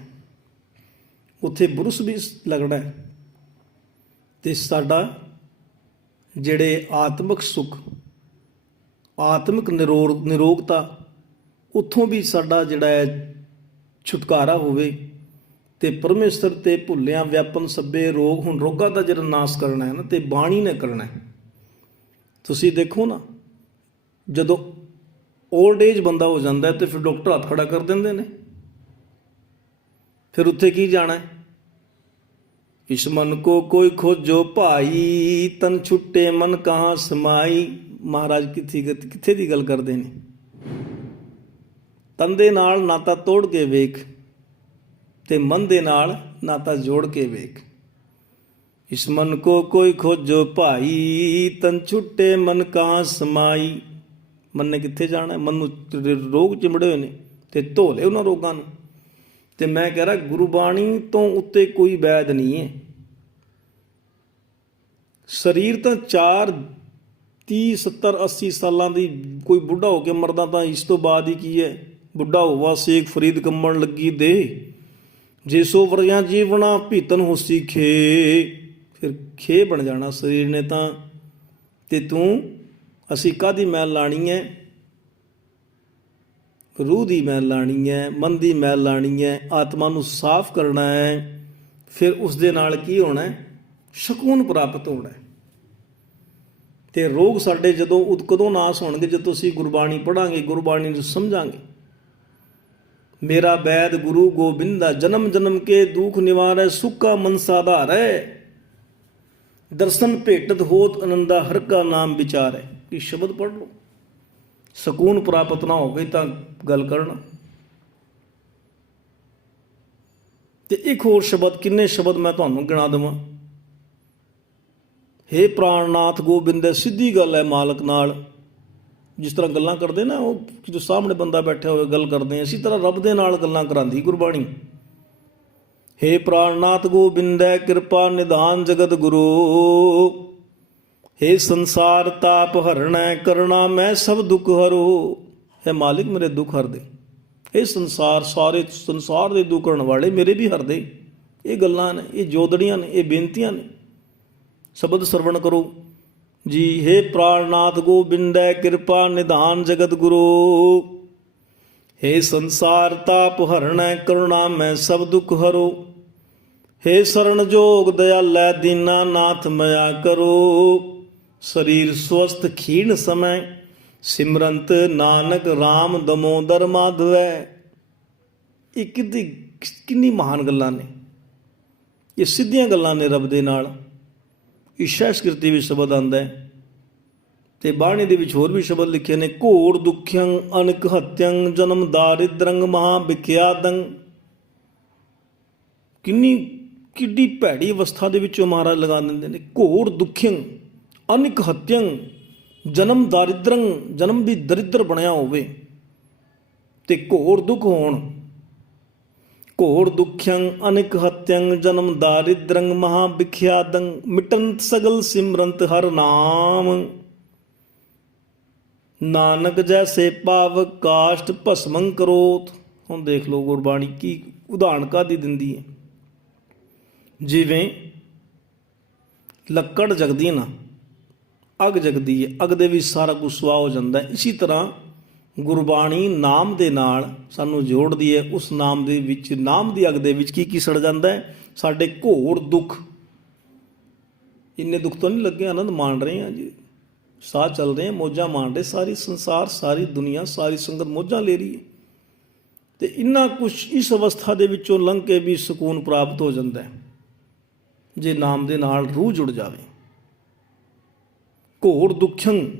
ਉੱਥੇ ਬੁਰਸ਼ ਵੀ ਲੱਗਣਾ ਹੈ। ਤੇ ਸਾਡਾ ਜਿਹੜੇ ਆਤਮਿਕ ਸੁੱਖ, ਆਤਮਿਕ ਨਿਰੋਗਤਾ, ਉੱਥੋਂ ਵੀ ਸਾਡਾ ਜਿਹੜਾ ਹੈ ਛੁਟਕਾਰਾ ਹੋਵੇ। ਤੇ ਪਰਮੇਸ਼ਰ ਤੇ ਭੁੱਲਿਆਂ ਵਿਆਪਨ ਸਭੇ ਰੋਗ। ਹੁਣ ਰੋਗਾਂ ਦਾ ਜਿਹੜਾ ਨਾਸ਼ ਕਰਨਾ ਹੈ ਨਾ, ਤੇ ਬਾਣੀ ਨੇ ਕਰਨਾ ਹੈ। ਤੁਸੀਂ ਦੇਖੋ ਨਾ, ਜਦੋਂ ਓਲਡ ਏਜ ਬੰਦਾ ਹੋ ਜਾਂਦਾ ਤੇ ਫਿਰ ਡਾਕਟਰ ਹੱਥ ਖੜਾ ਕਰ ਦਿੰਦੇ ਨੇ। ਫਿਰ ਉੱਥੇ ਕੀ ਜਾਣਾ ਹੈ? ਇਸ ਮਨ ਕੋ ਕੋਈ ਖੋਜੋ ਭਾਈ, ਤਨ ਛੁੱਟੇ ਮਨ ਕਹਾਂ ਸਮਾਈ। ਮਹਾਰਾਜ ਕਿੱਥੇ ਦੀ ਗੱਲ ਕਰਦੇ ਨੇ? ਤਨ ਦੇ ਨਾਲ ਨਾਤਾ ਤੋੜ ਕੇ ਵੇਖ ਤੇ ਮਨ ਦੇ ਨਾਲ ਨਾਤਾ ਜੋੜ ਕੇ ਵੇਖ। ਇਸ ਮਨ ਕੋ ਕੋਈ ਖੋਜੋ ਭਾਈ, ਤਨ ਛੁੱਟੇ ਮਨ ਕਹਾਂ ਸਮਾਈ। ਮਨ ਨੇ ਕਿੱਥੇ ਜਾਣਾ? ਮਨ ਨੂੰ ਰੋਗ ਚਿੰਬੜੇ ਹੋਏ ਨੇ ਤੇ ਧੋ ਲੈ ਉਹਨਾਂ ਰੋਗਾਂ ਨੂੰ। ਤੇ ਮੈਂ ਕਹਿ ਰਿਹਾ, ਗੁਰਬਾਣੀ ਤੋਂ ਉੱਤੇ ਕੋਈ ਵੈਦ ਨਹੀਂ ਹੈ। ਸਰੀਰ ਤਾਂ 30, 70, 80 ਸਾਲਾਂ ਦੀ ਕੋਈ ਬੁੱਢਾ ਹੋ ਕੇ ਮਰਦਾ ਤਾਂ ਇਸ ਤੋਂ ਬਾਅਦ ਹੀ ਕੀ ਹੈ? ਬੁੱਢਾ ਹੋਵਾ ਸੇਖ ਫਰੀਦ ਕੰਬਣ ਲੱਗੀ ਦੇ, ਜੇ ਸੋ ਵਰਿਆਂ ਜੀਵਣਾ ਭੀਤਨ ਹੋਸੀ ਖੇ। ਫਿਰ ਖੇ ਬਣ ਜਾਣਾ ਸਰੀਰ ਨੇ ਤਾਂ। ਤੇ ਅਸੀਂ ਕਾਹਦੀ ਮੈਲ ਲਾਣੀ ਹੈ? ਰੂਹ ਦੀ ਮੈਲ ਲਾਣੀ ਹੈ, ਮਨ ਦੀ ਮੈਲ ਲਾਣੀ ਹੈ, ਆਤਮਾ ਨੂੰ ਸਾਫ਼ ਕਰਨਾ ਹੈ। ਫਿਰ ਉਸ ਦੇ ਨਾਲ ਕੀ ਹੋਣਾ ਹੈ? ਸਕੂਨ ਪ੍ਰਾਪਤ ਹੋਣਾ ਹੈ। ਤੇ ਰੋਗ ਸਾਡੇ ਕਦੋਂ ਨਾਸ ਹੋਣਗੇ? ਜਦੋਂ ਅਸੀਂ ਗੁਰਬਾਣੀ ਪੜ੍ਹਾਂਗੇ, ਗੁਰਬਾਣੀ ਨੂੰ ਸਮਝਾਂਗੇ। ਮੇਰਾ ਵੈਦ ਗੁਰੂ ਗੋਬਿੰਦਾ, ਜਨਮ ਜਨਮ ਕੇ ਦੁਖ ਨਿਵਾਰੈ, ਸੁੱਕਾ ਮਨ ਸਾਧਾਰੈ, ਦਰਸ਼ਨ ਭੇਟਤ ਹੋਤ ਅਨੰਦਾ, ਹਰ ਕਾ ਨਾਮ ਵਿਚਾਰੈ। ਇਹ ਸ਼ਬਦ ਪੜ੍ਹ ਲਓ। ਸਕੂਨ ਪ੍ਰਾਪਤ ਨਾ ਹੋਵੇ ਤਾਂ ਗੱਲ ਕਰਨਾ। ਤੇ ਇੱਕ ਹੋਰ ਸ਼ਬਦ, ਕਿੰਨੇ ਸ਼ਬਦ ਮੈਂ ਤੁਹਾਨੂੰ ਗਿਣਾ ਦੇਵਾਂ। ਹੇ ਪ੍ਰਾਣਨਾਥ ਗੋਬਿੰਦ, ਸਿੱਧੀ ਗੱਲ ਹੈ ਮਾਲਕ ਨਾਲ। ਜਿਸ ਤਰ੍ਹਾਂ ਗੱਲਾਂ ਕਰਦੇ ਨਾ, ਉਹ ਜੋ ਸਾਹਮਣੇ ਬੰਦਾ ਬੈਠਾ ਹੋਵੇ ਗੱਲ ਕਰਦੇ, ਇਸੇ ਤਰ੍ਹਾਂ ਰੱਬ ਦੇ ਨਾਲ ਗੱਲਾਂ ਕਰਾਂਦੀ ਗੁਰਬਾਣੀ। ਹੇ ਪ੍ਰਾਣਨਾਥ ਗੋਬਿੰਦੈ, ਕਿਰਪਾ ਨਿਧਾਨ ਜਗਤ ਗੁਰੂ। ਹੇ ਸੰਸਾਰ ਤਾਪ ਹਰਣੈ, ਕਰਣਾ ਮੈਂ ਸਭ ਦੁੱਖ ਹਰੋ। ਹੈ ਮਾਲਿਕ, ਮੇਰੇ ਦੁੱਖ ਹਰ ਦੇ। ਇਹ ਸੰਸਾਰ, ਸਾਰੇ ਸੰਸਾਰ ਦੇ ਦੁੱਖ ਹਰਨ ਵਾਲੇ ਮੇਰੇ ਵੀ ਹਰ ਦੇ। ਇਹ ਗੱਲਾਂ ਨੇ, ਇਹ ਜੋਦੜੀਆਂ ਨੇ, ਇਹ ਬੇਨਤੀਆਂ ਨੇ। ਸ਼ਬਦ ਸਰਵਣ ਕਰੋ ਜੀ। ਹੇ ਪ੍ਰਾਣਨਾਥ ਗੋਬਿੰਦੈ, ਕਿਰਪਾ ਨਿਧਾਨ ਜਗਤ ਗੁਰੂ। ਹੇ ਸੰਸਾਰ ਤਾਪ ਹਰਣੈ, ਕਰੁਣਾ ਮੈਂ ਸਭ ਦੁੱਖ ਹਰੋ। ਹੇ ਸਰਣ ਜੋਗ ਦਇਆਲੈ, ਦੀਨਾ ਨਾਥ ਮਇਆ ਕਰੋ। ਸਰੀਰ ਸਵਸਥ ਖੀਣ ਸਮੈ, ਸਿਮਰੰਤ ਨਾਨਕ RAM ਦਮੋਦਰ ਮਾਧਵੈ। ਇਹ ਕਿੰਨੀ ਮਹਾਨ ਗੱਲਾਂ ਨੇ, ਇਹ ਸਿੱਧੀਆਂ ਗੱਲਾਂ ਨੇ ਰੱਬ ਦੇ ਨਾਲ। ਈਸ਼ਾ ਸਕ੍ਰਿਤੀ ਵਿੱਚ ਸ਼ਬਦ ਆਉਂਦਾ ਹੈ, ਤੇ ਬਾਣੀ ਦੇ ਵਿੱਚ ਹੋਰ ਵੀ ਸ਼ਬਦ ਲਿਖੇ ਨੇ। ਘੋਰ ਦੁਖਿਅੰ ਅਨਿਕ ਹਤਿਅੰ, ਜਨਮ ਦਾਰਿਦ੍ਰੰ ਮਹਾ ਵਿਖਿਆਤੰ। ਕਿੱਡੀ ਭੈੜੀ ਅਵਸਥਾ ਦੇ ਵਿੱਚੋਂ ਮਹਾਰਾਜ ਲਗਾ ਦਿੰਦੇ ਨੇ। ਘੋਰ ਦੁਖਿਅੰ ਅਨਿਕ ਹਤਿਅੰ, ਜਨਮ ਦਾਰਿਦ੍ਰੰ, ਜਨਮ ਵੀ ਦਰਿਦਰ ਬਣਿਆ ਹੋਵੇ ਤੇ ਘੋਰ ਦੁੱਖ ਹੋਣ। ਘੋਰ ਦੁਖਿਅੰ ਅਨਿਕ ਹਤਿਅੰ, ਜਨਮ ਦਾਰਿਦ੍ਰੰ ਮਹਾ ਵਿਖਿਆਤੰ। ਮਿਟੰਤ ਸਗਲ ਸਿਮਰੰਤ ਹਰ ਨਾਮ, ਨਾਨਕ ਜੈਸੇ ਪਾਵਕ ਕਾਸ਼ਟ ਭਸਮੰ ਕਰੋਤ। ਹੁਣ ਦੇਖ ਲਓ ਗੁਰਬਾਣੀ ਕੀ ਉਦਾਹਰਣ ਕਾਹਦੀ ਦਿੰਦੀ ਹੈ। ਜਿਵੇਂ ਲੱਕੜ ਜਗਦੀ ਨਾ, ਅੱਗ ਜਗਦੀ ਹੈ, ਅੱਗ ਦੇ ਵਿੱਚ ਸਾਰਾ ਕੁਝ ਸੁਆਹ ਹੋ ਜਾਂਦਾ ਹੈ। ਇਸੇ ਤਰ੍ਹਾਂ ਗੁਰਬਾਣੀ ਨਾਮ ਦੇ ਨਾਲ ਸਾਨੂੰ ਜੋੜਦੀ ਹੈ। ਉਸ ਨਾਮ ਦੇ ਵਿੱਚ, ਨਾਮ ਦੀ ਅੱਗ ਦੇ ਵਿੱਚ ਕੀ ਕੀ ਸੜ ਜਾਂਦਾ ਹੈ? ਸਾਡੇ ਘੋਰ ਦੁੱਖ। ਇੰਨੇ ਦੁੱਖ ਤਾਂ ਨਹੀਂ ਲੱਗੇ, ਆਨੰਦ ਮਾਣ ਰਹੇ ਹਾਂ ਜੀ, ਸਾਹ ਚੱਲ ਰਹੇ, ਮੌਜਾਂ ਮਾਣ ਰਹੇ। ਸਾਰੀ ਸੰਸਾਰ, ਸਾਰੀ ਦੁਨੀਆ, ਸਾਰੀ ਸੰਗਤ ਮੌਜਾਂ ਲੈ ਰਹੀ ਹੈ। ਤੇ ਇੰਨਾ ਕੁਛ ਇਸ ਅਵਸਥਾ ਦੇ ਵਿੱਚੋਂ ਲੰਘ ਕੇ ਵੀ ਸਕੂਨ ਪ੍ਰਾਪਤ ਹੋ ਜਾਂਦਾ ਹੈ ਜੇ ਨਾਮ ਦੇ ਨਾਲ ਰੂਹ ਜੁੜ ਜਾਵੇ। ਘੋਰ ਦੁਖਿਅੰ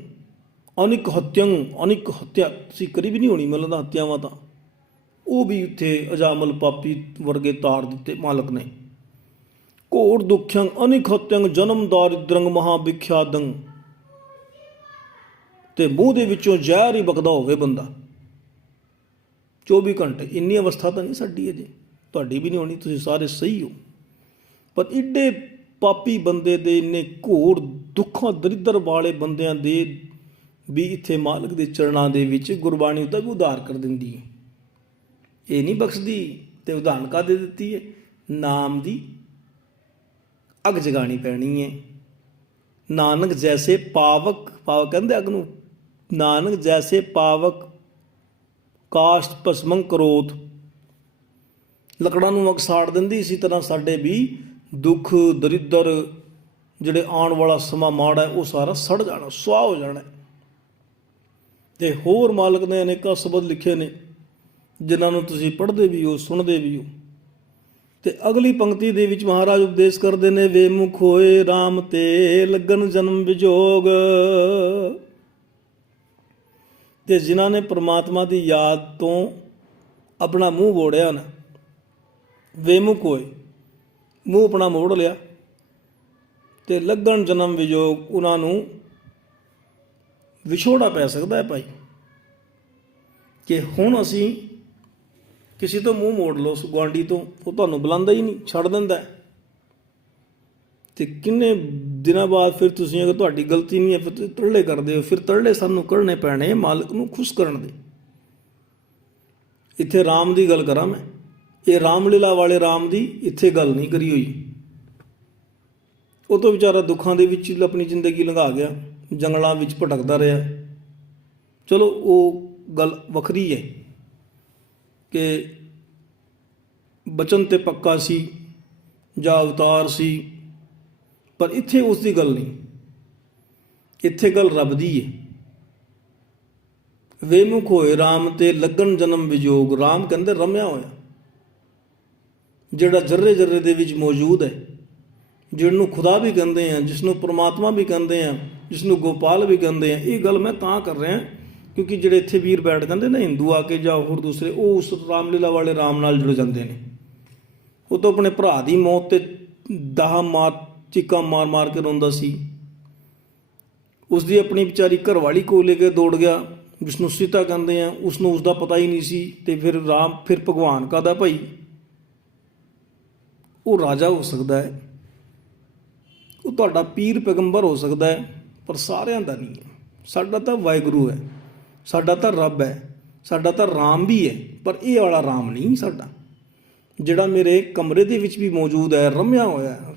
ਅਨਿਕ ਹਤਿਅੰ, ਅਨਿਕ ਹੱਤਿਆ ਤੁਸੀਂ ਕਰੀ ਵੀ ਨਹੀਂ ਹੋਣੀ ਮੈਨੂੰ ਲੱਗਦਾ, ਹੱਤਿਆਵਾਂ ਤਾਂ ਉਹ ਵੀ ਉੱਥੇ ਅਜਾਮਲ ਪਾਪੀ ਵਰਗੇ ਤਾਰ ਦਿੱਤੇ ਮਾਲਕ ਨੇ। ਘੋਰ ਦੁਖਿਅੰ ਅਨਿਕ ਹਤਿਅੰ, ਜਨਮ ਦਾਰਿਦ੍ਰੰ ਮਹਾ ਵਿਖਿਆਤੰ। ਤੇ ਮੂੰਹ ਦੇ ਵਿੱਚੋਂ ਜ਼ਹਿਰ ਹੀ ਬਕਦਾ ਹੋਵੇ ਬੰਦਾ 24 ਘੰਟੇ। ਇੰਨੀ ਅਵਸਥਾ ਤਾਂ ਨਹੀਂ ਸਾਡੀ ਅਜੇ, ਤੁਹਾਡੀ ਵੀ ਨਹੀਂ ਹੋਣੀ, ਤੁਸੀਂ ਸਾਰੇ ਸਹੀ ਹੋ। ਪਰ ਏਡੇ ਪਾਪੀ ਬੰਦੇ ਦੇ, ਇੰਨੇ ਘੋਰ ਦੁੱਖਾਂ ਦਰਿਦਰ ਵਾਲੇ ਬੰਦਿਆਂ ਦੇ ਵੀ ਇੱਥੇ ਮਾਲਕ ਦੇ ਚਰਨਾਂ ਦੇ ਵਿੱਚ ਗੁਰਬਾਣੀ ਉਹਦਾ ਵੀ ਉਧਾਰ ਕਰ ਦਿੰਦੀ ਹੈ। ਇਹ ਨਹੀਂ ਬਖਸ਼ਦੀ। ਤੇ ਉਦਾਹਰਨ ਕਾਹਦੇ ਦਿੱਤੀ ਹੈ? ਨਾਮ ਦੀ ਅੱਗ ਜਗਾਣੀ ਪੈਣੀ ਹੈ। ਨਾਨਕ ਜੈਸੇ ਪਾਵਕ, ਪਾਵਕ ਕਹਿੰਦੇ ਅੱਗ ਨੂੰ, ਨਾਨਕ ਜੈਸੇ ਪਾਵਕ ਕਾਸ਼ਟ ਭਸਮੰ ਕਰੋਤ। ਲੱਕੜਾਂ ਨੂੰ ਅੱਗ ਸਾੜ ਦਿੰਦੀ, ਇਸੇ ਤਰ੍ਹਾਂ ਸਾਡੇ ਵੀ ਦੁੱਖ ਦਰਿਦਰ ਜਿਹੜੇ ਆਉਣ ਵਾਲਾ ਸਮਾਂ ਮਾੜਾ ਹੈ ਉਹ ਸਾਰਾ ਸੜ ਜਾਣਾ, ਸੁਆਹ ਹੋ ਜਾਣਾ। ਤੇ ਹੋਰ ਮਾਲਕ ਨੇ ਅਨੇਕਾਂ ਸ਼ਬਦ ਲਿਖੇ ਨੇ ਜਿਨ੍ਹਾਂ ਨੂੰ ਤੁਸੀਂ ਪੜ੍ਹਦੇ ਵੀ ਹੋ, ਸੁਣਦੇ ਵੀ ਹੋ। ਤੇ ਅਗਲੀ ਪੰਕਤੀ ਦੇ ਵਿੱਚ ਮਹਾਰਾਜ ਉਪਦੇਸ਼ ਕਰਦੇ ਨੇ, ਵੇਮੁਖ ਹੋਏ RAM ਤੇ ਲੱਗਨ ਜਨਮ ਵਿਜੋਗ। ਤੇ ਜਿਨ੍ਹਾਂ ਨੇ ਪ੍ਰਮਾਤਮਾ ਦੀ ਯਾਦ ਤੋਂ ਆਪਣਾ ਮੂੰਹ ਮੋੜਿਆ ਨਾ, ਵੇਮੁਖ ਹੋਏ, ਮੂੰਹ ਆਪਣਾ ਮੋੜ ਲਿਆ, ਤੇ ਲੱਗਣ ਜਨਮ ਵਿਜੋਗ, ਉਹਨਾਂ ਨੂੰ ਵਿਛੋੜਾ ਪੈ ਸਕਦਾ ਹੈ ਭਾਈ। ਕਿ ਹੁਣ ਅਸੀਂ ਕਿਸੇ ਤੋਂ ਮੂੰਹ ਮੋੜ ਲਓ, ਗੁਆਂਢੀ ਤੋਂ, ਉਹ ਤੁਹਾਨੂੰ ਬੁਲਾਉਂਦਾ ਹੀ ਨਹੀਂ, ਛੱਡ ਦਿੰਦਾ। ਤੇ ਕਿੰਨੇ ਦਿਨਾਂ ਬਾਅਦ ਫਿਰ ਤੁਸੀਂ, ਅਗਰ ਤੁਹਾਡੀ ਗਲਤੀ ਨਹੀਂ ਹੈ, ਫਿਰ ਤੁਸੀਂ ਤਰਲੇ ਕਰਦੇ ਹੋ। ਫਿਰ ਤਰਲੇ ਸਾਨੂੰ ਕਰਨੇ ਪੈਣੇ ਮਾਲਕ ਨੂੰ ਖੁਸ਼ ਕਰਨ ਦੇ। ਇੱਥੇ ਰਾਮ ਦੀ ਗੱਲ ਕਰਾਂ ਮੈਂ, ਇਹ ਰਾਮਲੀਲਾ ਵਾਲੇ ਰਾਮ ਦੀ ਇੱਥੇ ਗੱਲ ਨਹੀਂ ਕਰੀ ਹੋਈ। ਉਹ ਤੋਂ ਵਿਚਾਰਾ ਦੁੱਖਾਂ ਦੇ ਵਿੱਚ ਆਪਣੀ ਜ਼ਿੰਦਗੀ ਲੰਘਾ ਗਿਆ, ਜੰਗਲਾਂ ਵਿੱਚ ਭਟਕਦਾ ਰਿਹਾ। ਚਲੋ ਉਹ ਗੱਲ ਵੱਖਰੀ ਹੈ ਕਿ ਬਚਨ ਤੇ ਪੱਕਾ ਸੀ ਜਾਂ ਅਵਤਾਰ ਸੀ, ਪਰ ਇੱਥੇ ਉਸ ਦੀ ਗੱਲ ਨਹੀਂ, ਇੱਥੇ ਗੱਲ ਰੱਬ ਦੀ ਹੈ। ਵੇਮੁਖ ਹੋਏ RAM ਤੇ ਲੱਗਣ ਜਨਮ ਵਿਜੋਗ। RAM ਕਹਿੰਦੇ ਰਮਿਆ ਹੋਇਆ, ਜਿਹੜਾ ਜਰਰੇ ਜਰਰੇ ਦੇ ਵਿੱਚ ਮੌਜੂਦ ਹੈ, ਜਿਹਨੂੰ ਖੁਦਾ ਵੀ ਕਹਿੰਦੇ ਆ, ਜਿਸ ਨੂੰ ਪਰਮਾਤਮਾ ਵੀ ਕਹਿੰਦੇ ਆ, ਜਿਸ ਨੂੰ ਗੋਪਾਲ ਵੀ ਕਹਿੰਦੇ ਆ। ਇਹ ਗੱਲ ਮੈਂ ਤਾਂ ਕਰ ਰਿਹਾ ਕਿਉਂਕਿ ਜਿਹੜੇ ਇੱਥੇ ਵੀਰ ਬੈਠ ਕਹਿੰਦੇ ਨਾ ਹਿੰਦੂ ਆ ਕੇ ਜਾਂ ਹੋਰ ਦੂਸਰੇ, ਉਹ ਉਸ ਰਾਮਲੀਲਾ ਵਾਲੇ ਰਾਮ ਨਾਲ ਜੁੜ ਜਾਂਦੇ ਨੇ। ਉਹ ਤਾਂ ਆਪਣੇ ਭਰਾ ਦੀ ਮੌਤ ਤੇ ਦਾਹ ਮਾਰ ਚੀਕਾਂ ਮਾਰ ਮਾਰ ਕੇ ਰੋਂਦਾ ਸੀ। ਉਸਦੀ ਆਪਣੀ ਵਿਚਾਰੀ ਘਰਵਾਲੀ ਕੋਲ ਲੈ ਕੇ ਦੌੜ ਗਿਆ, ਵਿਸ਼ਨੂੰ ਸੀਤਾ ਕਹਿੰਦੇ ਆ, ਉਸਨੂੰ ਉਸਦਾ ਪਤਾ ਹੀ ਨਹੀਂ ਸੀ। ਤੇ ਫਿਰ ਰਾਮ, ਫਿਰ ਭਗਵਾਨ ਕਾਹਦਾ ਭਾਈ? ਉਹ ਰਾਜਾ ਹੋ ਸਕਦਾ ਹੈ, ਉਹ ਤੁਹਾਡਾ ਪੀਰ ਪੈਗੰਬਰ ਹੋ ਸਕਦਾ ਹੈ, ਪਰ ਸਾਰਿਆਂ ਦਾ ਨਹੀਂ ਹੈ। ਸਾਡਾ ਤਾਂ ਵਾਹਿਗੁਰੂ ਹੈ, ਸਾਡਾ ਤਾਂ ਰੱਬ ਹੈ, ਸਾਡਾ ਤਾਂ ਰਾਮ ਵੀ ਹੈ, ਪਰ ਇਹ ਵਾਲਾ ਰਾਮ ਨਹੀਂ ਸਾਡਾ, ਜਿਹੜਾ ਮੇਰੇ ਕਮਰੇ ਦੇ ਵਿੱਚ ਵੀ ਮੌਜੂਦ ਹੈ, ਰਮਿਆ ਹੋਇਆ ਹੈ,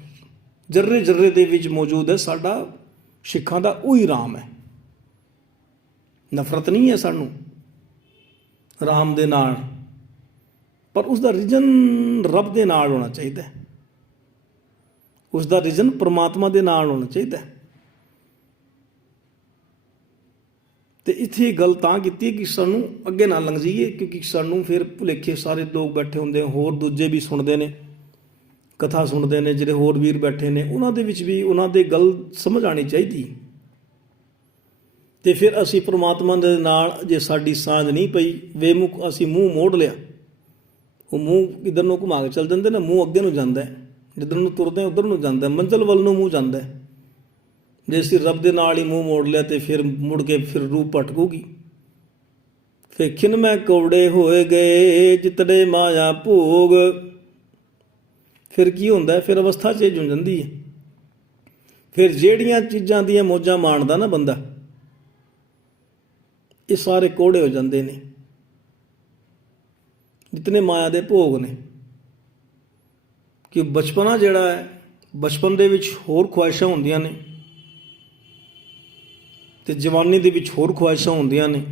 ਜਰਰੇ ਜਰਰੇ ਦੇ ਵਿੱਚ ਮੌਜੂਦ ਹੈ। ਸਾਡਾ ਸਿੱਖਾਂ ਦਾ ਉਹੀ ਰਾਮ ਹੈ। ਨਫ਼ਰਤ ਨਹੀਂ ਹੈ ਸਾਨੂੰ ਰਾਮ ਦੇ ਨਾਲ, ਪਰ ਉਸ ਦਾ ਰੀਜਨ ਰੱਬ ਦੇ ਨਾਲ ਹੋਣਾ ਚਾਹੀਦਾ ਹੈ, ਉਸ ਦਾ ਰੀਜਨ ਪਰਮਾਤਮਾ ਦੇ ਨਾਲ ਹੋਣਾ ਚਾਹੀਦਾ ਹੈ। ਤੇ ਇੱਥੇ ਗੱਲ ਤਾਂ ਕੀਤੀ ਕਿ ਸਾਨੂੰ ਅੱਗੇ ਨਾ ਲੰਘ ਜਾਈਏ, ਕਿਉਂਕਿ ਸਾਨੂੰ ਫਿਰ ਭੁਲੇਖੇ ਸਾਰੇ ਲੋਕ ਬੈਠੇ ਹੁੰਦੇ, ਹੋਰ ਦੂਜੇ ਵੀ ਸੁਣਦੇ ਨੇ, ਕਥਾ ਸੁਣਦੇ ਨੇ, ਜਿਹੜੇ ਹੋਰ ਵੀਰ ਬੈਠੇ ਨੇ, ਉਹਨਾਂ ਦੇ ਵਿੱਚ ਵੀ ਉਹਨਾਂ ਦੇ ਗੱਲ ਸਮਝ ਆਉਣੀ ਚਾਹੀਦੀ। ਤੇ ਫਿਰ ਅਸੀਂ ਪ੍ਰਮਾਤਮਾ ਦੇ ਨਾਲ ਜੇ ਸਾਡੀ ਸਾਂਝ ਨਹੀਂ ਪਈ, ਬੇਮੁਖ ਅਸੀਂ ਮੂੰਹ ਮੋੜ ਲਿਆ, ਉਹ ਮੂੰਹ ਇੱਧਰ ਨੂੰ ਘੁਮਾ ਕੇ ਚੱਲ ਜਾਂਦੇ ਨੇ, ਮੂੰਹ ਅੱਗੇ ਨੂੰ ਜਾਂਦਾ, ਜਿੱਧਰ ਨੂੰ ਤੁਰਦੇ ਉੱਧਰ ਨੂੰ ਜਾਂਦਾ, ਮੰਜ਼ਿਲ ਵੱਲ ਨੂੰ ਮੂੰਹ ਜਾਂਦਾ। ਜੇ ਅਸੀਂ ਰੱਬ ਦੇ ਨਾਲ ਹੀ ਮੂੰਹ ਮੋੜ ਲਿਆ ਤੇ ਫਿਰ ਮੁੜ ਕੇ ਫਿਰ ਰੂਹ ਭਟਕੂਗੀ। ਫਿਰ ਖਿਨ ਮੈਂ ਕੌੜੇ ਹੋਏ ਗਏ ਜਿਤੜੇ ਮਾਇਆ ਭੋਗ। ਫਿਰ ਕੀ ਹੁੰਦਾ? ਫਿਰ ਅਵਸਥਾ ਚੇਂਜ ਹੋ ਜਾਂਦੀ ਹੈ। ਫਿਰ ਜਿਹੜੀਆਂ ਚੀਜ਼ਾਂ ਦੀਆਂ ਮੌਜਾਂ ਮਾਣਦਾ ਨਾ ਬੰਦਾ, ਇਹ ਸਾਰੇ ਕੋੜੇ ਹੋ ਜਾਂਦੇ ਨੇ, ਜਿਤਨੇ ਮਾਇਆ ਦੇ ਭੋਗ ਨੇ। ਕਿ ਬਚਪਨਾ ਜਿਹੜਾ ਹੈ, ਬਚਪਨ ਦੇ ਵਿੱਚ ਹੋਰ ਖੁਆਇਸ਼ਾਂ ਹੁੰਦੀਆਂ ਨੇ, ਤੇ ਜਵਾਨੀ ਦੇ ਵਿੱਚ ਹੋਰ ਖੁਆਇਸ਼ਾਂ ਹੁੰਦੀਆਂ ਨੇ,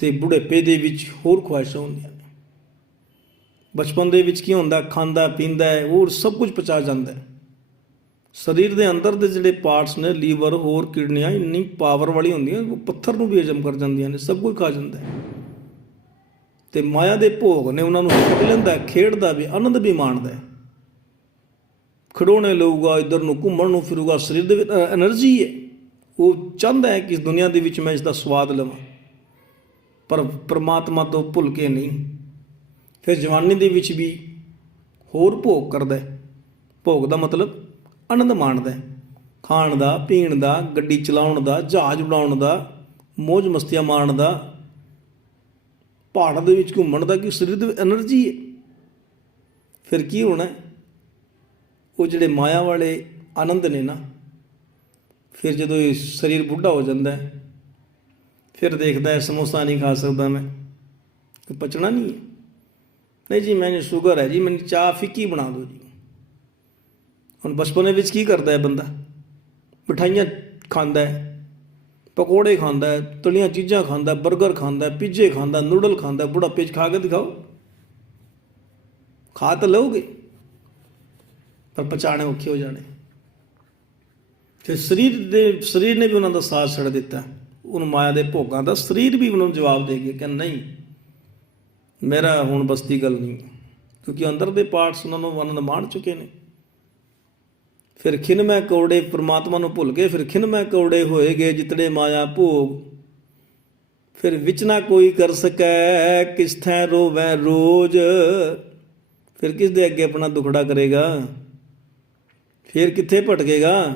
ਤੇ ਬੁਢੇਪੇ ਦੇ ਵਿੱਚ ਹੋਰ ਖੁਆਇਸ਼ਾਂ ਹੁੰਦੀਆਂ ਨੇ। ਬਚਪਨ ਦੇ ਵਿੱਚ ਕੀ ਹੁੰਦਾ? ਖਾਂਦਾ ਪੀਂਦਾ ਹੈ, ਹੋਰ ਸਭ ਕੁਝ ਪਚਾ ਜਾਂਦਾ ਹੈ। ਸਰੀਰ ਦੇ ਅੰਦਰ ਦੇ ਜਿਹੜੇ ਪਾਰਟਸ ਨੇ, ਲੀਵਰ, ਹੋਰ ਕਿਡਨੀਆਂ, ਇੰਨੀ ਪਾਵਰ ਵਾਲੀ ਹੁੰਦੀਆਂ, ਉਹ ਪੱਥਰ ਨੂੰ ਵੀ ਹਜਮ ਕਰ ਜਾਂਦੀਆਂ ਨੇ, ਸਭ ਕੁਝ ਖਾ ਜਾਂਦਾ ਹੈ। ਤੇ ਮਾਇਆ ਦੇ ਭੋਗ ਨੇ, ਉਹਨਾਂ ਨੂੰ ਖੇਡ ਲੈਂਦਾ, ਖੇਡਦਾ ਵੀ, ਆਨੰਦ ਵੀ ਮਾਣਦਾ ਹੈ। ਖਿਡੌਣੇ ਲਊਗਾ, ਇੱਧਰ ਨੂੰ ਘੁੰਮਣ ਨੂੰ ਫਿਰੂਗਾ, ਸਰੀਰ ਦੇ ਵਿੱਚ ਐਨਰਜੀ ਹੈ, ਉਹ ਚਾਹੁੰਦਾ ਹੈ ਕਿ ਇਸ ਦੁਨੀਆ ਦੇ ਵਿੱਚ ਮੈਂ ਇਸ ਦਾ ਸਵਾਦ ਲਵਾਂ, ਪਰ ਪਰਮਾਤਮਾ ਤੋਂ ਭੁੱਲ ਕੇ ਨਹੀਂ। ਫਿਰ ਜਵਾਨੀ ਦੇ ਵਿੱਚ ਵੀ ਹੋਰ ਭੋਗ ਕਰਦਾ ਹੈ। ਭੋਗ ਦਾ ਮਤਲਬ ਆਨੰਦ ਮਾਣਦਾ ਹੈ, ਖਾਣ ਦਾ, ਪੀਣ ਦਾ, ਗੱਡੀ ਚਲਾਉਣ ਦਾ, ਜਹਾਜ਼ ਉਡਾਉਣ ਦਾ, ਮੌਜ ਮਸਤੀਆਂ ਮਾਰਨ ਦਾ, ਪਹਾੜਾਂ ਦੇ ਵਿੱਚ ਘੁੰਮਣ ਦਾ, ਕਿ ਸਰੀਰ ਦੇ ਵਿੱਚ ਐਨਰਜੀ ਹੈ। ਫਿਰ ਕੀ ਹੋਣਾ? ਉਹ ਜਿਹੜੇ ਮਾਇਆ ਵਾਲੇ ਆਨੰਦ ਨੇ ਨਾ, ਫਿਰ ਜਦੋਂ ਇਹ ਸਰੀਰ ਬੁੱਢਾ ਹੋ ਜਾਂਦਾ, ਫਿਰ ਦੇਖਦਾ ਹੈ ਸਮੋਸਾ ਨਹੀਂ ਖਾ ਸਕਦਾ ਮੈਂ, ਪਚਣਾ ਨਹੀਂ ਹੈ। ਨਹੀਂ ਜੀ, ਮੈਨੂੰ ਸ਼ੂਗਰ ਹੈ ਜੀ, ਮੈਨੂੰ ਚਾਹ ਫਿੱਕੀ ਬਣਾ ਦਿਓ ਜੀ। ਹੁਣ ਬਚਪਨ ਵਿੱਚ ਕੀ ਕਰਦਾ ਹੈ ਬੰਦਾ? ਮਿਠਾਈਆਂ ਖਾਂਦਾ ਹੈ, ਪਕੌੜੇ ਖਾਂਦਾ ਹੈ, ਤਲੀਆਂ ਚੀਜ਼ਾਂ ਖਾਂਦਾ, ਬਰਗਰ ਖਾਂਦਾ, ਪੀਜ਼ੇ ਖਾਂਦਾ, ਨੂਡਲ ਖਾਂਦਾ। ਬੁਢਾਪੇ 'ਚ ਖਾ ਕੇ ਦਿਖਾਓ, ਖਾ ਤਾਂ ਲਓਗੇ, ਪਰ ਪਚਾਣੇ ਔਖੇ ਹੋ ਜਾਣੇ। ਫਿਰ ਸਰੀਰ ਨੇ ਵੀ ਉਹਨਾਂ ਦਾ ਸਾਥ ਛੱਡ ਦਿੱਤਾ, ਉਹਨੂੰ ਮਾਇਆ ਦੇ ਭੋਗਾਂ ਦਾ। ਸਰੀਰ ਵੀ ਉਹਨਾਂ ਨੂੰ ਜਵਾਬ ਦੇ ਗਿਆ ਕਿ ਨਹੀਂ, ਮੇਰਾ ਹੁਣ ਬਸ ਦੀ ਗੱਲ ਨਹੀਂ, ਕਿਉਂਕਿ ਅੰਦਰ ਦੇ ਪਾਰਟਸ ਉਹਨਾਂ ਨੂੰ ਆਨੰਦ ਮਾਣ ਚੁੱਕੇ ਨੇ। ਫਿਰ ਖਿਨ ਮੈਂ ਕੌੜੇ, ਪਰਮਾਤਮਾ ਨੂੰ ਭੁੱਲ ਗਏ। ਫਿਰ ਖਿਨ ਮੈਂ ਕੌੜੇ ਹੋਏ ਗਏ ਜਿਤੜੇ ਮਾਇਆ ਭੋਗ। ਫਿਰ ਵਿੱਚ ਨਾ ਕੋਈ ਕਰ ਸਕੈ ਕਿਸ ਥੈ ਰੋਵੈ ਰੋਜ਼। ਫਿਰ ਕਿਸ ਦੇ ਅੱਗੇ ਆਪਣਾ ਦੁਖੜਾ ਕਰੇਗਾ? ਫਿਰ ਕਿੱਥੇ ਭਟਕੇਗਾ?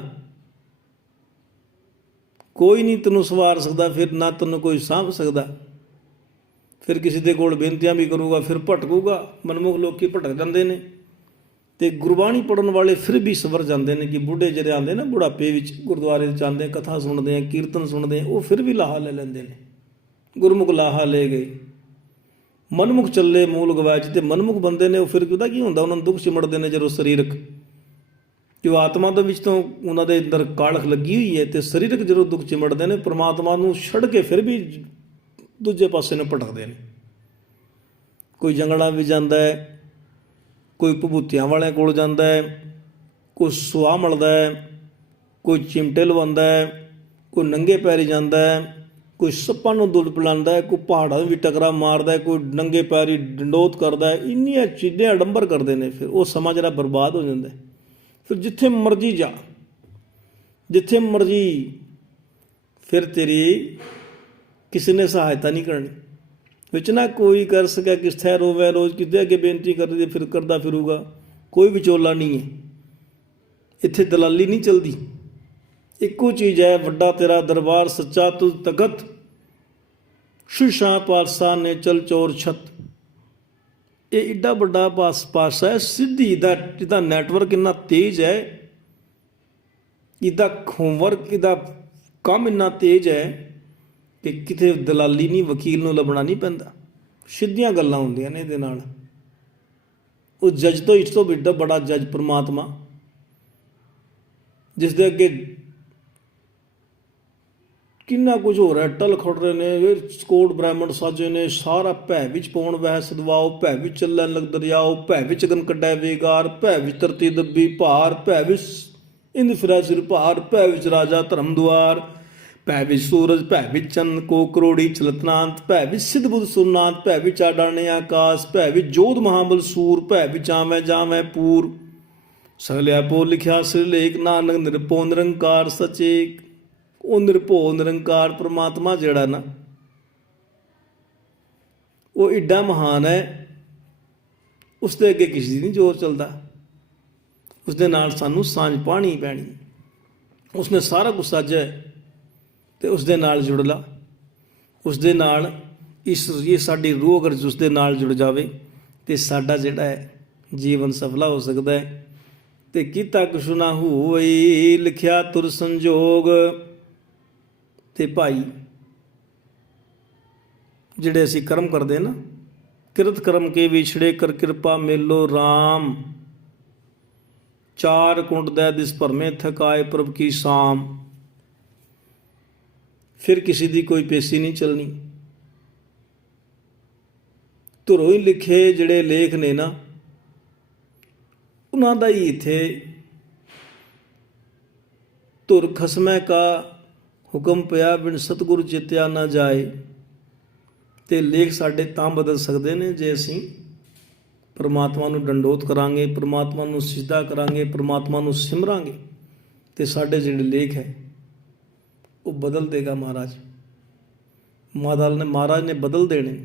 ਕੋਈ ਨਹੀਂ ਤੈਨੂੰ ਸਵਾਰ ਸਕਦਾ, ਫਿਰ ਨਾ ਤੈਨੂੰ ਕੋਈ ਸਾਂਭ ਸਕਦਾ। ਫਿਰ ਕਿਸੇ ਦੇ ਕੋਲ ਬੇਨਤੀਆਂ ਵੀ ਕਰੂਗਾ, ਫਿਰ ਭਟਕੂਗਾ। ਮਨਮੁਖ ਲੋਕੀ ਭਟਕ ਜਾਂਦੇ ਨੇ, ਤੇ ਗੁਰਬਾਣੀ ਪੜ੍ਹਨ ਵਾਲੇ ਫਿਰ ਵੀ ਸਵਰ ਜਾਂਦੇ ਨੇ। ਕਿ ਬੁੱਢੇ ਜਿਹੜੇ ਆਉਂਦੇ ਨਾ ਬੁਢਾਪੇ ਵਿੱਚ, ਗੁਰਦੁਆਰੇ 'ਚ ਆਉਂਦੇ, ਕਥਾ ਸੁਣਦੇ ਆ, ਕੀਰਤਨ ਸੁਣਦੇ ਆ, ਉਹ ਫਿਰ ਵੀ ਲਾਹਾ ਲੈ ਲੈਂਦੇ ਨੇ। ਗੁਰਮੁਖ ਲਾਹਾ ਲੈ ਗਏ, ਮਨਮੁਖ ਚੱਲੇ ਮੂਲ ਗਵਾਚ। ਤੇ ਮਨਮੁਖ ਬੰਦੇ ਨੇ, ਉਹ ਫਿਰ ਉਹਦਾ ਕੀ ਹੁੰਦਾ? ਉਹਨਾਂ ਨੂੰ ਦੁੱਖ ਚਿਮੜਦੇ ਨੇ ਜਦੋਂ ਸਰੀਰਕ, ਜੋ ਆਤਮਾ ਦੇ ਵਿੱਚ ਤੋਂ ਉਹਨਾਂ ਦੇ ਅੰਦਰ ਕਾਲਖ ਲੱਗੀ ਹੋਈ ਹੈ, ਤੇ ਸਰੀਰਕ ਜਦੋਂ ਦੁੱਖ ਚਿਮੜਦੇ ਨੇ, ਪਰਮਾਤਮਾ ਨੂੰ ਛੱਡ ਕੇ ਫਿਰ ਵੀ ਦੂਜੇ ਪਾਸੇ ਨੂੰ ਭਟਕਦੇ ਨੇ। ਕੋਈ ਜੰਗਲਾਂ ਵਿੱਚ ਜਾਂਦਾ ਹੈ, ਕੋਈ ਭਭੂਤਿਆਂ ਵਾਲਿਆਂ ਕੋਲ ਜਾਂਦਾ ਹੈ, ਕੋਈ ਸੁਆਹ ਮਲਦਾ ਹੈ, ਕੋਈ ਚਿਮਟੇ ਲਵਾਉਂਦਾ ਹੈ, ਕੋਈ ਨੰਗੇ ਪੈਰੀ ਜਾਂਦਾ ਹੈ, ਕੋਈ ਸੱਪਾਂ ਨੂੰ ਦੁੱਧ ਪਿਲਾਉਂਦਾ ਹੈ, ਕੋਈ ਪਹਾੜਾਂ ਵੀ ਟਕਰਾ ਮਾਰਦਾ ਹੈ, ਕੋਈ ਨੰਗੇ ਪੈਰੀ ਡੰਡੋਤ ਕਰਦਾ ਹੈ। ਇੰਨੀਆਂ ਚੀਜ਼ਾਂ ਅਡੰਬਰ ਕਰਦੇ ਨੇ। ਫਿਰ ਉਹ ਸਮਾਂ ਜਿਹੜਾ ਬਰਬਾਦ ਹੋ ਜਾਂਦਾ। ਫਿਰ ਜਿੱਥੇ ਮਰਜ਼ੀ ਜਾ, ਜਿੱਥੇ ਮਰਜ਼ੀ, ਫਿਰ ਤੇਰੀ ਕਿਸੇ ਨੇ ਸਹਾਇਤਾ ਨਹੀਂ ਕਰਨੀ। ਵਿੱਚ ਨਾ ਕੋਈ ਕਰ ਸਕਿਆ ਕਿਸ ਥੈ ਰੋਵੈ ਰੋਜ਼, ਕਿਤੇ ਅੱਗੇ ਬੇਨਤੀ ਕਰਦੇ ਫਿਰ ਕਰਦਾ ਫਿਰੂਗਾ, ਕੋਈ ਵਿਚੋਲਾ ਨਹੀਂ ਹੈ। ਇੱਥੇ ਦਲਾਲੀ ਨਹੀਂ ਚਲਦੀ, ਇੱਕੋ ਚੀਜ਼ ਹੈ, ਵੱਡਾ ਤੇਰਾ ਦਰਬਾਰ ਸੱਚਾ ਤੁਝ ਤਖਤ, ਸ਼ੀਸ਼ਾ ਪਾਤਸ਼ਾਹ ਨੇ ਚਲ ਚੋਰ ਛਤ। ਇਹ ਏਡਾ ਵੱਡਾ ਪਾਤਸ਼ਾਹ ਹੈ, ਸਿੱਧੀ ਦਾ ਜਿਹਦਾ ਨੈਟਵਰਕ ਇੰਨਾ ਤੇਜ਼ ਹੈ, ਇਹਦਾ ਹੋਮਵਰਕ, ਇਹਦਾ ਕੰਮ ਇੰਨਾ ਤੇਜ਼ ਹੈ ਕਿ ਕਿਤੇ ਦਲਾਲੀ ਨਹੀਂ, ਵਕੀਲ ਨੂੰ ਲੱਭਣਾ ਨਹੀਂ ਪੈਂਦਾ, ਸਿੱਧੀਆਂ ਗੱਲਾਂ ਹੁੰਦੀਆਂ ਨੇ ਇਹਦੇ ਨਾਲ। ਉਹ ਜੱਜ ਤੋਂ ਇਸ ਤੋਂ ਬੜਾ ਜੱਜ ਪਰਮਾਤਮਾ, ਜਿਸ ਦੇ ਅੱਗੇ ਕਿੰਨਾ ਕੁਝ ਹੋ ਰਿਹਾ, ਟਲ ਖੜ ਰਹੇ ਨੇ, ਕੋਟ ਬ੍ਰਾਹਮਣ ਸਾਜੇ ਨੇ, ਸਾਰਾ ਭੈ ਵਿੱਚ ਪਾਉਣ ਵਹਿ ਸਦਵਾਓ, ਭੈ ਵਿੱਚ ਚੱਲਣ ਲਗ ਦਰਿਆਓ, ਭੈ ਵਿੱਚ ਗਨ ਕੱਢੈ ਵੇਗਾਰ, ਭੈ ਵਿੱਚ ਧਰਤੀ ਦੱਬੀ ਭਾਰ, ਭੈ ਵਿੱਚ ਇੰਦ ਫਿਰੈ ਸਿਰ ਭਾਰ, ਭੈ ਵਿੱਚ ਰਾਜਾ ਧਰਮ ਦੁਆਰ, ਭੈ ਵਿੱਚ ਸੂਰਜ, ਭੈ ਵਿੱਚ ਚੰਨ ਕੋ ਕਰੋੜੀ ਚਲਤਨਾਂਤ, ਭੈ ਵਿੱਚ ਸਿੱਧ ਬੁੱਧ ਸੁਰਨਾਥ, ਭੈ ਵਿੱਚ ਆਡਾਣੇ ਆਕਾਸ, ਭੈ ਵਿੱਚ ਜੋਧ ਮਹਾਬਲ ਸੂਰ, ਭੈ ਵਿੱਚ ਆਵੈ ਜਾਵੈ ਪੂਰ, ਸਗਲਿਆ ਪੋ ਲਿਖਿਆ ਸਿਰ ਲੇਖ, ਨਾਨਕ ਨਿਰਭਉ ਨਿਰੰਕਾਰ ਸਚੇਕ। ਉਹ ਨਿਰਭਉ ਨਿਰੰਕਾਰ ਪਰਮਾਤਮਾ ਜਿਹੜਾ ਨਾ, ਉਹ ਏਡਾ ਮਹਾਨ ਹੈ, ਉਸ ਦੇ ਅੱਗੇ ਕਿਸੇ ਦੀ ਨਹੀਂ ਜ਼ੋਰ ਚੱਲਦਾ। ਉਸ ਦੇ ਨਾਲ ਸਾਨੂੰ ਸਾਂਝ ਪਾਣੀ ਪੈਣੀ, ਉਸਨੇ ਸਾਰਾ ਕੁਝ ਸਾਜਿਆ ਅਤੇ ਉਸ ਦੇ ਨਾਲ ਜੁੜ ਲਾ। ਉਸ ਦੇ ਨਾਲ ਇਹ ਸਾਡੀ ਰੂਹ ਅਗਰ ਉਸ ਦੇ ਨਾਲ ਜੁੜ ਜਾਵੇ ਤਾਂ ਸਾਡਾ ਜਿਹੜਾ ਹੈ ਜੀਵਨ ਸਫਲਾ ਹੋ ਸਕਦਾ ਹੈ। ਅਤੇ ਕੀਤਾ ਕੁਛ ਨਾ ਹੋਈ ਲਿਖਿਆ ਤੁਰ ਸੰਜੋਗ। ਅਤੇ ਭਾਈ ਜਿਹੜੇ ਅਸੀਂ ਕਰਮ ਕਰਦੇ ਨਾ, ਕਿਰਤ ਕਰਮ ਕੇ ਵਿਛੜੇ ਕਰ ਕਿਰਪਾ ਮੇਲੋ ਰਾਮ, ਚਾਰ ਕੁੰਡ ਦੈ ਦਿਸ ਭਰਮੇ ਥਕਾਏ ਪ੍ਰਭ ਕੀ ਸਾਮ। ਫਿਰ ਕਿਸੇ ਦੀ ਕੋਈ ਪੇਸੀ ਨਹੀਂ ਚੱਲਣੀ। ਧੁਰੋਂ ਹੀ ਲਿਖੇ ਜਿਹੜੇ ਲੇਖ ਨੇ ਨਾ, ਉਹਨਾਂ ਦਾ ਹੀ ਇੱਥੇ ਧੁਰ ਖਸਮੈ ਕਾ ਹੁਕਮ ਪਿਆ, ਬਿਨ ਸਤਿਗੁਰ ਚਿਤਿਆ ਨਾ ਜਾਏ। ਅਤੇ ਲੇਖ ਸਾਡੇ ਤਾਂ ਬਦਲ ਸਕਦੇ ਨੇ ਜੇ ਅਸੀਂ ਪਰਮਾਤਮਾ ਨੂੰ ਡੰਡੋਤ ਕਰਾਂਗੇ, ਪਰਮਾਤਮਾ ਨੂੰ ਸਿਜਦਾ ਕਰਾਂਗੇ, ਪਰਮਾਤਮਾ ਨੂੰ ਸਿਮਰਾਂਗੇ, ਅਤੇ ਸਾਡੇ ਜਿਹੜੇ ਲੇਖ ਹੈ ਉਹ ਬਦਲ ਦੇਗਾ ਮਹਾਰਾਜ। ਮਹਾਰਾਜ ਨੇ ਬਦਲ ਦੇਣੇ।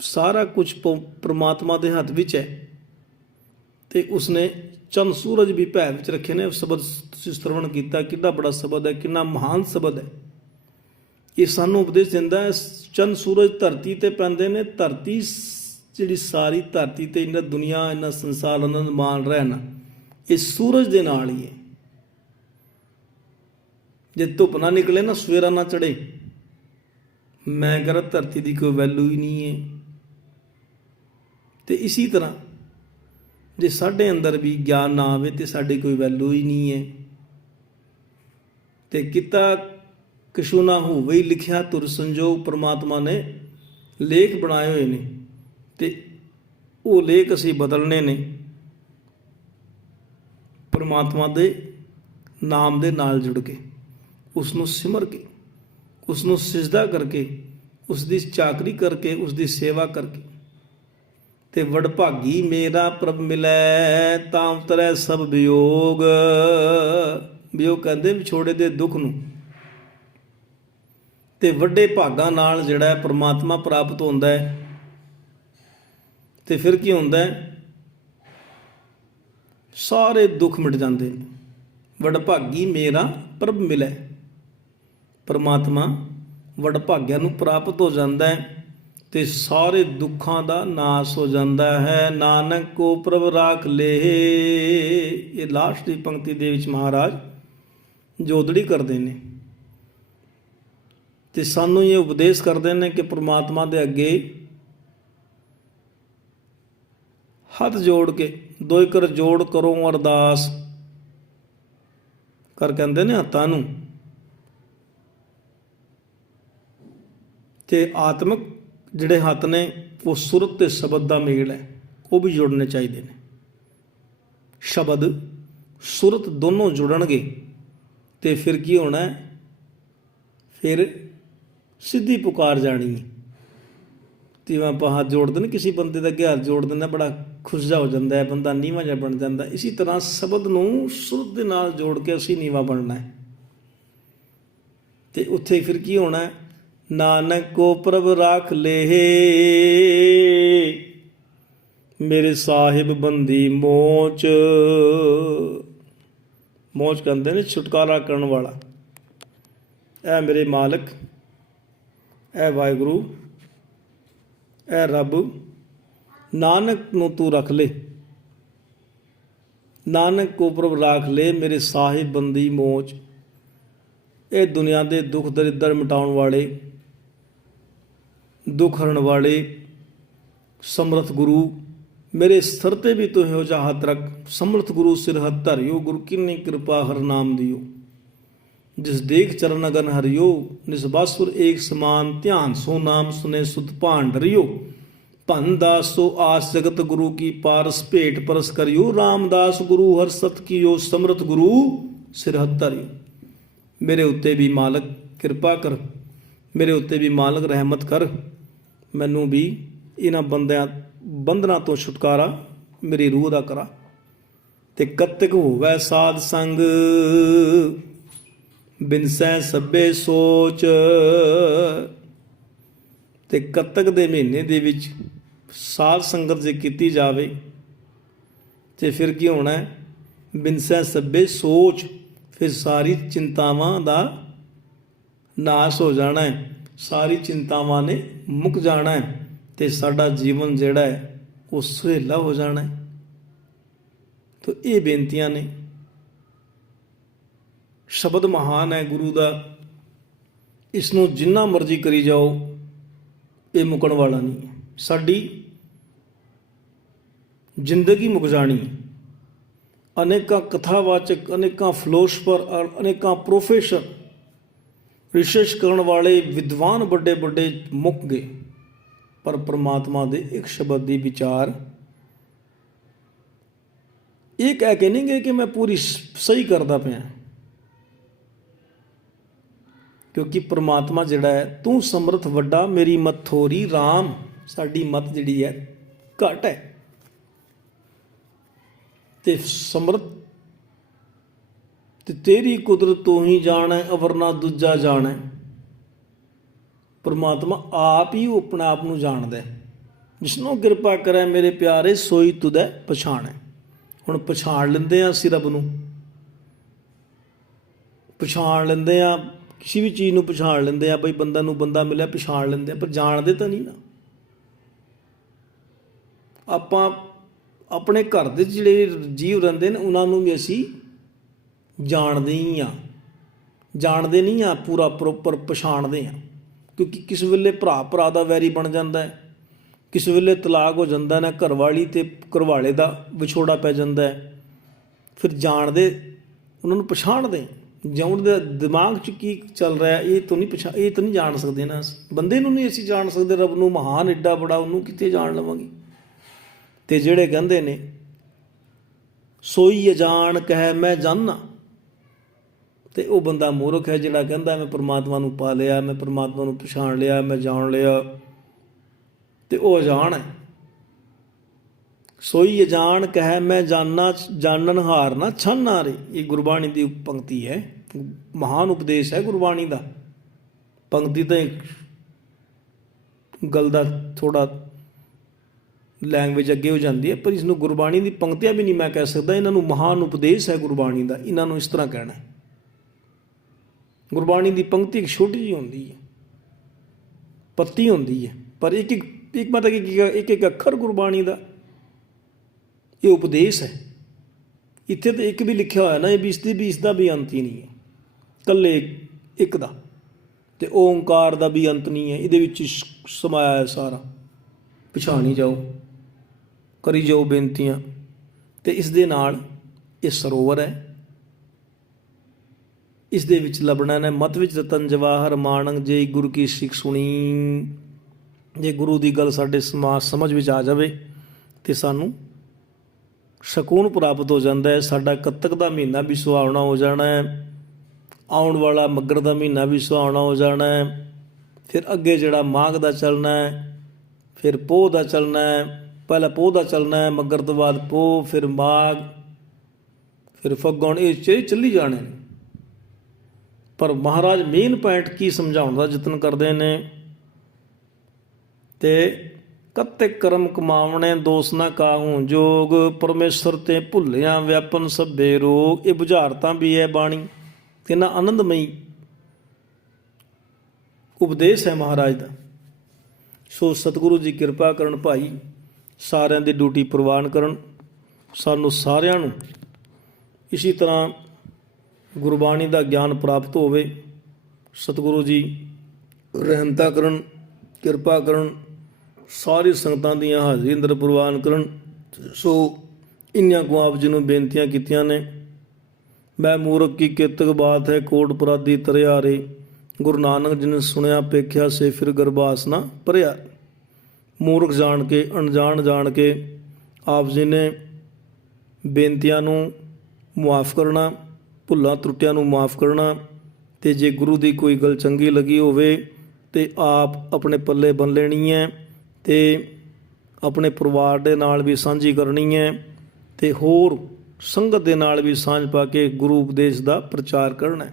ਸਾਰਾ ਕੁਝ ਪਰਮਾਤਮਾ ਦੇ ਹੱਥ ਵਿੱਚ ਹੈ। ਅਤੇ ਉਸਨੇ ਚੰਨ ਸੂਰਜ ਵੀ ਭੈ ਵਿੱਚ ਰੱਖੇ ਨੇ। ਸ਼ਬਦ ਤੁਸੀਂ ਸਰਵਣ ਕੀਤਾ, ਕਿੰਨਾ ਬੜਾ ਸ਼ਬਦ ਹੈ, ਕਿੰਨਾ ਮਹਾਨ ਸ਼ਬਦ ਹੈ। ਇਹ ਸਾਨੂੰ ਉਪਦੇਸ਼ ਦਿੰਦਾ ਹੈ, ਚੰਨ ਸੂਰਜ ਧਰਤੀ 'ਤੇ ਪੈਂਦੇ ਨੇ। ਧਰਤੀ ਜਿਹੜੀ ਸਾਰੀ ਧਰਤੀ 'ਤੇ ਇਹਨਾਂ ਦੁਨੀਆ, ਇਹਨਾਂ ਸੰਸਾਰ ਆਨੰਦ ਮਾਣ ਰਹਿਣਾ, ਇਹ ਸੂਰਜ ਦੇ ਨਾਲ ਹੀ ਹੈ। ਜੇ ਧੁੱਪ ਨਾ ਨਿਕਲੇ ਨਾ, ਸਵੇਰਾ ਨਾ ਚੜ੍ਹੇ, ਮੈਂ ਕਹਿੰਦਾ ਧਰਤੀ ਦੀ ਕੋਈ ਵੈਲੂ ਹੀ ਨਹੀਂ ਹੈ। ਅਤੇ ਇਸੀ ਤਰ੍ਹਾਂ ਜੇ ਸਾਡੇ ਅੰਦਰ ਵੀ ਗਿਆਨ ਨਾ ਆਵੇ ਤਾਂ ਸਾਡੀ ਕੋਈ ਵੈਲੂ ਹੀ ਨਹੀਂ ਹੈ। ਅਤੇ ਕੀਤਾ ਕਛੂ ਨਾ ਹੋਵੇ ਲਿਖਿਆ ਧੁਰ ਸੰਜੋਗ। ਪਰਮਾਤਮਾ ਨੇ ਲੇਖ ਬਣਾਏ ਹੋਏ ਨੇ, ਅਤੇ ਉਹ ਲੇਖ ਅਸੀਂ ਬਦਲਣੇ ਨੇ ਪਰਮਾਤਮਾ ਦੇ ਨਾਮ ਦੇ ਨਾਲ ਜੁੜ ਕੇ, ਉਸ ਨੂੰ ਸਿਮਰ ਕੇ, ਉਸ ਨੂੰ ਸਿਜਦਾ ਕਰਕੇ, ਉਸ ਦੀ ਚਾਕਰੀ ਕਰਕੇ, ਉਸ ਦੀ ਸੇਵਾ ਕਰਕੇ। ਅਤੇ ਵਡਭਾਗੀ ਮੇਰਾ ਪ੍ਰਭ ਮਿਲੈ, ਤਾਂ ਉਤਰੈ ਸਭ ਵਿਯੋਗ। ਵਿਯੋਗ ਕਹਿੰਦੇ ਵਿਛੋੜੇ ਦੇ ਦੁੱਖ ਨੂੰ। ਅਤੇ ਵੱਡੇ ਭਾਗਾਂ ਨਾਲ ਜਿਹੜਾ ਪਰਮਾਤਮਾ ਪ੍ਰਾਪਤ ਹੁੰਦਾ ਹੈ। ਅਤੇ ਫਿਰ ਕੀ ਹੁੰਦਾ ਹੈ? ਸਾਰੇ ਦੁੱਖ ਮਿਟ ਜਾਂਦੇ ਨੇ। ਵਡਭਾਗੀ ਮੇਰਾ ਪ੍ਰਭ ਮਿਲੈ, ਪਰਮਾਤਮਾ ਵਡਭਾਗਿਆਂ ਨੂੰ ਪ੍ਰਾਪਤ ਹੋ ਜਾਂਦਾ ਹੈ ਅਤੇ ਸਾਰੇ ਦੁੱਖਾਂ ਦਾ ਨਾਸ ਹੋ ਜਾਂਦਾ ਹੈ। ਨਾਨਕ ਕੋ ਪ੍ਰਭ ਰਾਖ ਲੇ। ਇਹ ਲਾਸਟ ਦੀ ਪੰਕਤੀ ਦੇ ਵਿੱਚ ਮਹਾਰਾਜ ਜੋਦੜੀ ਕਰਦੇ ਨੇ ਅਤੇ ਸਾਨੂੰ ਇਹ ਉਪਦੇਸ਼ ਕਰਦੇ ਨੇ ਕਿ ਪਰਮਾਤਮਾ ਦੇ ਅੱਗੇ ਹੱਥ ਜੋੜ ਕੇ ਦੋਇ ਕਰ ਜੋੜ ਕਰੋ ਅਰਦਾਸ ਕਰ ਕਹਿੰਦੇ ਨੇ ਹੱਥਾਂ ਨੂੰ। ਅਤੇ ਆਤਮਿਕ ਜਿਹੜੇ ਹੱਥ ਨੇ ਉਹ ਸੁਰਤ ਅਤੇ ਸ਼ਬਦ ਦਾ ਮੇਲ ਹੈ, ਉਹ ਵੀ ਜੁੜਨੇ ਚਾਹੀਦੇ ਨੇ। ਸ਼ਬਦ ਸੁਰਤ ਦੋਨੋਂ ਜੁੜਨਗੇ ਅਤੇ ਫਿਰ ਕੀ ਹੋਣਾ? ਫਿਰ ਸਿੱਧੀ ਪੁਕਾਰ ਜਾਣੀ ਹੈ। ਜਿਵੇਂ ਆਪਾਂ ਹੱਥ ਜੋੜਦੇ ਨੇ, ਕਿਸੇ ਬੰਦੇ ਦਾ ਅੱਗੇ ਹੱਥ ਜੋੜ ਦਿੰਦਾ, ਬੜਾ ਖੁਸ਼ ਜਾ ਹੋ ਜਾਂਦਾ ਹੈ, ਬੰਦਾ ਨੀਵਾਂ ਜਿਹਾ ਬਣ ਜਾਂਦਾ। ਇਸੀ ਤਰ੍ਹਾਂ ਸ਼ਬਦ ਨੂੰ ਸੁਰਤ ਦੇ ਨਾਲ ਜੋੜ ਕੇ ਅਸੀਂ ਨੀਵਾਂ ਬਣਨਾ ਹੈ। ਅਤੇ ਉੱਥੇ ਫਿਰ ਕੀ ਹੋਣਾ? ਨਾਨਕ ਕੋ ਪ੍ਰਭ ਰਾਖ ਲੇਹੇ। ਮੇਰੇ ਸਾਹਿਬ ਬੰਦੀ ਮੋਚ, ਮੋਚ ਕਹਿੰਦੇ ਨੇ ਛੁਟਕਾਰਾ ਕਰਨ ਵਾਲਾ। ਇਹ ਮੇਰੇ ਮਾਲਕ, ਇਹ ਵਾਹਿਗੁਰੂ, ਇਹ ਰੱਬ, ਨਾਨਕ ਨੂੰ ਤੂੰ ਰੱਖ ਲੈ। ਨਾਨਕ ਕੋ ਪ੍ਰਭ ਰਾਖ ਲੈ ਮੇਰੇ ਸਾਹਿਬ ਬੰਦੀ ਮੋਚ। ਇਹ ਦੁਨੀਆ ਦੇ ਦੁੱਖ ਦਰਿੱਦਰ ਮਿਟਾਉਣ ਵਾਲੇ, ਦੁੱਖ ਹਰਨ ਵਾਲੇ ਸਮਰਥ ਗੁਰੂ, ਮੇਰੇ ਸਿਰ ਤੇ ਵੀ ਤੂੰ ਇਹੋ ਜਿਹਾ ਹੱਥ ਰੱਖ। ਸਮਰਥ ਗੁਰੂ ਸਿਰ ਹੱਥ ਧਰਿਓ, ਗੁਰੂ ਕਿੰਨੀ ਕਿਰਪਾ ਹਰ ਨਾਮ ਦਿਓ। ਜਿਸ ਦੇਖ ਚਰਨ ਅਗਨ ਹਰਿਓ, ਨਿਸਬਾਸੁਰ ਏਕ ਸਮਾਨ, ਧਿਆਨ ਸੋ ਨਾਮ ਸੁਨੇ ਸੁਧ ਭਾਂਡ ਰਿਓ। ਭੰਨ ਦਾਸ ਸੋ ਆਸ ਜਗਤ ਗੁਰੂ ਕੀ, ਪਾਰਸ ਭੇਟ ਪਰਸ ਕਰਿਓ। ਰਾਮਦਾਸ ਗੁਰੂ ਹਰ ਸਤ ਕੀਓ, ਸਮਰਥ ਗੁਰੂ ਸਿਰ ਹੱਥ ਧਰਿਓ। ਮੇਰੇ ਉੱਤੇ ਵੀ ਮਾਲਕ ਕਿਰਪਾ ਕਰ, ਮੇਰੇ ਉੱਤੇ ਵੀ ਮਾਲਕ ਰਹਿਮਤ ਕਰ। ਮੈਨੂੰ ਵੀ ਇਹਨਾਂ ਬੰਧਨਾਂ ਤੋਂ ਛੁਟਕਾਰਾ ਮੇਰੀ ਰੂਹ ਦਾ ਕਰਾ। ਤੇ ਕਤਕ ਹੋਵੇ ਸਾਧ ਸੰਗ, ਬਿਨਸੈ ਸਭੇ ਸੋਚ। ਤੇ ਕੱਤਕ ਦੇ ਮਹੀਨੇ ਦੇ ਵਿੱਚ ਸਾਧ ਸੰਗਤ ਜੇ ਕੀਤੀ ਜਾਵੇ ਤੇ ਫਿਰ ਕੀ ਹੋਣਾ? ਬਿਨਸੈ ਸਭੇ ਸੋਚ, ਫਿਰ ਸਾਰੀ ਚਿੰਤਾਵਾਂ ਦਾ ਨਾਸ਼ ਹੋ ਜਾਣਾ ਹੈ, ਸਾਰੀ ਚਿੰਤਾਵਾਂ ਨੇ ਮੁੱਕ ਜਾਣਾ ਹੈ ਤੇ ਸਾਡਾ ਜੀਵਨ ਜਿਹੜਾ ਹੈ ਉਹ ਸੁਹੇਲਾ ਹੋ ਜਾਣਾ ਹੈ। ਤਾਂ ਇਹ ਬੇਨਤੀਆਂ ਨੇ। ਸ਼ਬਦ ਮਹਾਨ ਹੈ ਗੁਰੂ ਦਾ, ਇਸ ਨੂੰ ਜਿੰਨਾ ਮਰਜ਼ੀ ਕਰੀ ਜਾਓ ਇਹ ਮੁੱਕਣ ਵਾਲਾ ਨਹੀਂ ਹੈ। ਸਾਡੀ ਜ਼ਿੰਦਗੀ ਮੁੱਕ ਜਾਣੀ ਹੈ। ਅਨੇਕਾਂ ਕਥਾਵਾਚਕ, ਅਨੇਕਾਂ ਫਿਲੋਸਫਰ, ਅਨੇਕਾਂ ਪ੍ਰੋਫੈਸਰ, ਰਿਸਰਚ ਕਰਨ ਵਾਲੇ ਵਿਦਵਾਨ ਵੱਡੇ ਵੱਡੇ ਮੁੱਕ ਗਏ, ਪਰ ਪਰਮਾਤਮਾ ਦੇ ਇੱਕ ਸ਼ਬਦ ਦੀ ਵਿਚਾਰ ਇਹ ਕਹਿ ਕੇ ਨਹੀਂ ਗਏ ਕਿ ਮੈਂ ਪੂਰੀ ਸਹੀ ਕਰਦਾ ਪਿਆ, ਕਿਉਂਕਿ ਪਰਮਾਤਮਾ ਜਿਹੜਾ ਹੈ, ਤੂੰ ਸਮਰਥ ਵੱਡਾ ਮੇਰੀ ਮਤ ਥੋਰੀ। ਰਾਮ, ਸਾਡੀ ਮਤ ਜਿਹੜੀ ਹੈ ਘੱਟ ਹੈ ਤੇ ਸਮਰਥ ਤੇ ਤੇਰੀ ਕੁਦਰਤ ਤੂੰ ਹੀ ਜਾਣੈ, ਅਵਰਨਾ ਦੂਜਾ ਜਾਣੈ। ਪਰਮਾਤਮਾ ਆਪ ਹੀ ਆਪਣੇ ਆਪ ਨੂੰ ਜਾਣਦਾ, ਜਿਸਨੂੰ ਕਿਰਪਾ ਕਰੇ ਮੇਰੇ ਪਿਆਰੇ ਸੋਈ ਤੁਧੈ ਪਛਾਣੈ। ਹੁਣ ਪਛਾਣ ਲੈਂਦੇ ਆ ਅਸੀਂ ਰੱਬ ਨੂੰ, ਪਛਾਣ ਲੈਂਦੇ ਆ ਕਿਸੇ ਵੀ ਚੀਜ਼ ਨੂੰ, ਪਛਾਣ ਲੈਂਦੇ ਆ ਬਈ ਬੰਦਾ ਨੂੰ ਬੰਦਾ ਮਿਲਿਆ ਪਛਾਣ ਲੈਂਦੇ ਆ, ਪਰ ਜਾਣਦੇ ਤਾਂ ਨਹੀਂ ਨਾ। ਆਪਾਂ ਆਪਣੇ ਘਰ ਦੇ ਜਿਹੜੇ ਜੀਵ ਰਹਿੰਦੇ ਨੇ ਉਹਨਾਂ ਨੂੰ ਵੀ ਅਸੀਂ ਜਾਣਦੇ ਹੀ ਹਾਂ, ਜਾਣਦੇ ਨਹੀਂ ਆ ਪੂਰਾ ਪ੍ਰੋਪਰ ਪਛਾਣਦੇ ਹਾਂ। ਕਿਉਂਕਿ ਕਿਸ ਵੇਲੇ ਭਰਾ ਭਰਾ ਦਾ ਵੈਰੀ ਬਣ ਜਾਂਦਾ ਹੈ, ਕਿਸ ਵੇਲੇ ਤਲਾਕ ਹੋ ਜਾਂਦਾ ਨਾ, ਘਰਵਾਲੀ ਤੇ ਘਰਵਾਲੇ ਦਾ ਵਿਛੋੜਾ ਪੈ ਜਾਂਦਾ ਹੈ, ਫਿਰ ਜਾਣਦੇ ਉਹਨਾਂ ਨੂੰ ਪਛਾਣਦੇ। ਜਿਉਣ ਦੇ ਦਿਮਾਗ 'ਚ ਕੀ ਚੱਲ ਰਿਹਾ ਇਹ ਤਾਂ ਨਹੀਂ ਜਾਣ ਸਕਦੇ ਨਾ ਅਸੀਂ। ਬੰਦੇ ਨੂੰ ਨਹੀਂ ਅਸੀਂ ਜਾਣ ਸਕਦੇ, ਰੱਬ ਨੂੰ ਮਹਾਨ ਏਡਾ ਬੜਾ ਉਹਨੂੰ ਕਿੱਥੇ ਜਾਣ ਲਵਾਂਗੇ। ਤੇ ਜਿਹੜੇ ਕਹਿੰਦੇ ਨੇ ਸੋਈ ਅਜਾਣ ਕਹਿ ਮੈਂ ਜਾਨਾ, ਤੇ ਉਹ ਬੰਦਾ ਮੂਰਖ ਹੈ ਜਿਹੜਾ ਕਹਿੰਦਾ ਮੈਂ ਪਰਮਾਤਮਾ ਨੂੰ ਪਾ ਲਿਆ, ਮੈਂ ਪਰਮਾਤਮਾ ਨੂੰ ਪਛਾਣ ਲਿਆ, ਮੈਂ ਜਾਣ ਲਿਆ, ਤੇ ਉਹ ਅਜਾਣ ਹੈ। ਸੋਈ ਅਜਾਣ ਕਹਿ ਮੈਂ ਜਾਨਾ, ਜਾਣਨ ਹਾਰ ਨਾ ਛਾਨਾ ਰੇ। ਇਹ ਗੁਰਬਾਣੀ ਦੀ ਪੰਕਤੀ ਹੈ, ਮਹਾਨ ਉਪਦੇਸ਼ ਹੈ ਗੁਰਬਾਣੀ ਦਾ। ਪੰਕਤੀ ਤਾਂ ਇੱਕ ਗੱਲ ਦਾ ਥੋੜਾ ਲੈਂਗੁਏਜ ਅੱਗੇ ਹੋ ਜਾਂਦੀ ਹੈ, ਪਰ ਇਸ ਨੂੰ ਗੁਰਬਾਣੀ ਦੀ ਪੰਕਤੀਆਂ ਵੀ ਨਹੀਂ ਮੈਂ ਕਹਿ ਸਕਦਾ, ਇਹਨਾਂ ਨੂੰ ਮਹਾਨ ਉਪਦੇਸ਼ ਹੈ ਗੁਰਬਾਣੀ ਦਾ, ਇਹਨਾਂ ਨੂੰ ਇਸ ਤਰ੍ਹਾਂ ਕਹਿਣਾ। ਗੁਰਬਾਣੀ ਦੀ ਪੰਕਤੀ ਇੱਕ ਛੋਟੀ ਜਿਹੀ ਹੁੰਦੀ ਹੈ, ਪੱਤੀ ਹੁੰਦੀ ਹੈ, ਪਰ ਇੱਕ ਮਤਲਬ ਇੱਕ ਅੱਖਰ ਗੁਰਬਾਣੀ ਦਾ ਇਹ ਉਪਦੇਸ਼ ਹੈ। ਇੱਥੇ ਤਾਂ ਇੱਕ ਵੀ ਲਿਖਿਆ ਹੋਇਆ ਨਾ, ਇਹ ਵੀ ਇਸ ਦਾ ਵੀ ਅੰਤ ਹੀ ਨਹੀਂ ਹੈ, ਇਕੱਲੇ ਇੱਕ ਦਾ। ਤੇ ਓਂਕਾਰ ਦਾ ਵੀ ਅੰਤ ਨਹੀਂ ਹੈ, ਇਹਦੇ ਵਿੱਚ ਸਮਾਇਆ ਹੈ ਸਾਰਾ। ਪਛਾਣੀ ਜਾਓ, ਕਰੀ ਜਾਓ ਬੇਨਤੀਆਂ। ਤੇ ਇਸ ਦੇ ਨਾਲ ਇਹ ਸਰੋਵਰ ਹੈ, ਇਸ ਦੇ ਵਿੱਚ ਲੱਭਣਾ ਨੇ ਮਤ ਵਿੱਚ ਰਤਨ ਜਵਾਹਰ ਮਾਣਕ। ਜੇ ਗੁਰੂ ਕੀ ਸਿੱਖ ਸੁਣੀ, ਜੇ ਗੁਰੂ ਦੀ ਗੱਲ ਸਾਡੇ ਸਮਾਜ ਸਮਝ ਵਿੱਚ ਆ ਜਾਵੇ ਤੇ ਸਾਨੂੰ ਸਕੂਨ ਪ੍ਰਾਪਤ ਹੋ ਜਾਂਦਾ ਹੈ। ਸਾਡਾ ਕੱਤਕ ਦਾ ਮਹੀਨਾ ਵੀ ਸੁਹਾਵਣਾ ਹੋ ਜਾਣਾ ਹੈ, ਆਉਣ ਵਾਲਾ ਮੱਘਰ ਦਾ ਮਹੀਨਾ ਵੀ ਸੁਹਾਵਣਾ ਹੋ ਜਾਣਾ ਹੈ। ਫਿਰ ਅੱਗੇ ਜਿਹੜਾ ਮਾਘ ਦਾ ਚੱਲਣਾ ਹੈ, ਫਿਰ ਪੋਹ ਦਾ ਚੱਲਣਾ ਹੈ। ਪਹਿਲਾਂ ਪੋਹ ਦਾ ਚੱਲਣਾ ਹੈ, ਮੱਘਰ ਤੋਂ ਬਾਅਦ ਪੋਹ, ਫਿਰ ਮਾਘ, ਫਿਰ ਫੱਗਣ, ਇਹ ਚੱਲੀ ਜਾਣੇ ਨੇ। ਪਰ ਮਹਾਰਾਜ ਮੇਨ ਪੁਆਇੰਟ ਕੀ ਸਮਝਾਉਣ ਦਾ ਯਤਨ ਕਰਦੇ ਨੇ ਤੇ ਕਤੇ ਕਰਮ ਕਮਾਵਣੇ ਦੋਸ ਨਾ ਕਾਹੂ ਜੋਗ ਪਰਮੇਸ਼ਰ ਤੇ ਭੁੱਲਿਆ ਵਿਆਪਨ ਸਭੇ ਰੋਗ। ਇਹ ਬੁਝਾਰਤਾਂ ਵੀ ਹੈ ਬਾਣੀ ਕਿੰਨਾ ਆਨੰਦਮਈ ਉਪਦੇਸ਼ ਹੈ ਮਹਾਰਾਜ ਦਾ। ਸੋ ਸਤਿਗੁਰੂ ਜੀ ਕਿਰਪਾ ਕਰਨ ਭਾਈ, ਸਾਰਿਆਂ ਦੀ ਡਿਊਟੀ ਪ੍ਰਵਾਨ ਕਰਨ, ਸਾਨੂੰ ਸਾਰਿਆਂ ਨੂੰ ਇਸੇ ਤਰ੍ਹਾਂ ਗੁਰਬਾਣੀ ਦਾ ਗਿਆਨ ਪ੍ਰਾਪਤ ਹੋਵੇ। ਸਤਿਗੁਰੂ ਜੀ ਰਹਿਮਤਾਂ ਕਰਨ, ਕਿਰਪਾ ਕਰਨ, ਸਾਰੀ ਸੰਗਤਾਂ ਦੀਆਂ ਹਾਜ਼ਰੀ ਅੰਦਰ ਪ੍ਰਵਾਨ ਕਰਨ। ਸੋ ਇੰਨੀਆਂ ਕੁ ਆਪ ਜੀ ਨੂੰ ਬੇਨਤੀਆਂ ਕੀਤੀਆਂ ਨੇ। ਮੈਂ ਮੂਰਖ ਕੀ ਕੇਤਕ ਬਾਤ ਹੈ ਕੋਟ ਪਰਾਦੀ ਤਰਿਆਰੇ, ਗੁਰੂ ਨਾਨਕ ਜੀ ਨੇ ਸੁਣਿਆ ਪੇਖਿਆ ਸੇ ਫਿਰ ਗਰਬਾਸ ਨਾ ਭਰਿਆ। ਮੂਰਖ ਜਾਣ ਕੇ, ਅਣਜਾਣ ਜਾਣ ਕੇ ਆਪ ਜੀ ਨੇ ਬੇਨਤੀਆਂ ਨੂੰ ਮੁਆਫ ਕਰਨਾ, ਭੁੱਲਾਂ ਤਰੁੱਟਿਆਂ ਨੂੰ ਮੁਆਫ ਕਰਨਾ। ਅਤੇ ਜੇ ਗੁਰੂ ਦੀ ਕੋਈ ਗੱਲ ਚੰਗੀ ਲੱਗੀ ਹੋਵੇ ਤੇ ਆਪ ਆਪਣੇ ਪੱਲੇ ਬੰਨ ਲੈਣੀ ਹੈ ਅਤੇ ਆਪਣੇ ਪਰਿਵਾਰ ਦੇ ਨਾਲ ਵੀ ਸਾਂਝੀ ਕਰਨੀ ਹੈ ਅਤੇ ਹੋਰ ਸੰਗਤ ਦੇ ਨਾਲ ਵੀ ਸਾਂਝ ਪਾ ਕੇ ਗੁਰੂ ਉਪਦੇਸ਼ ਦਾ ਪ੍ਰਚਾਰ ਕਰਨਾ।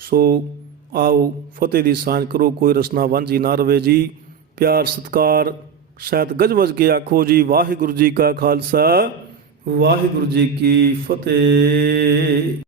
ਸੋ ਆਓ ਫਤਿਹ ਦੀ ਸਾਂਝ ਕਰੋ, ਕੋਈ ਰਸਨਾ ਵਾਂਝੀ ਨਾ ਰਵੇ ਜੀ। ਪਿਆਰ ਸਤਿਕਾਰ ਸਹਿਤ ਗੱਜ ਵੱਜ ਕੇ ਆਖੋ ਜੀ, ਵਾਹਿਗੁਰੂ ਜੀ ਕਾ ਖਾਲਸਾ, ਵਾਹਿਗੁਰੂ ਜੀ ਕੀ ਫਤਿਹ।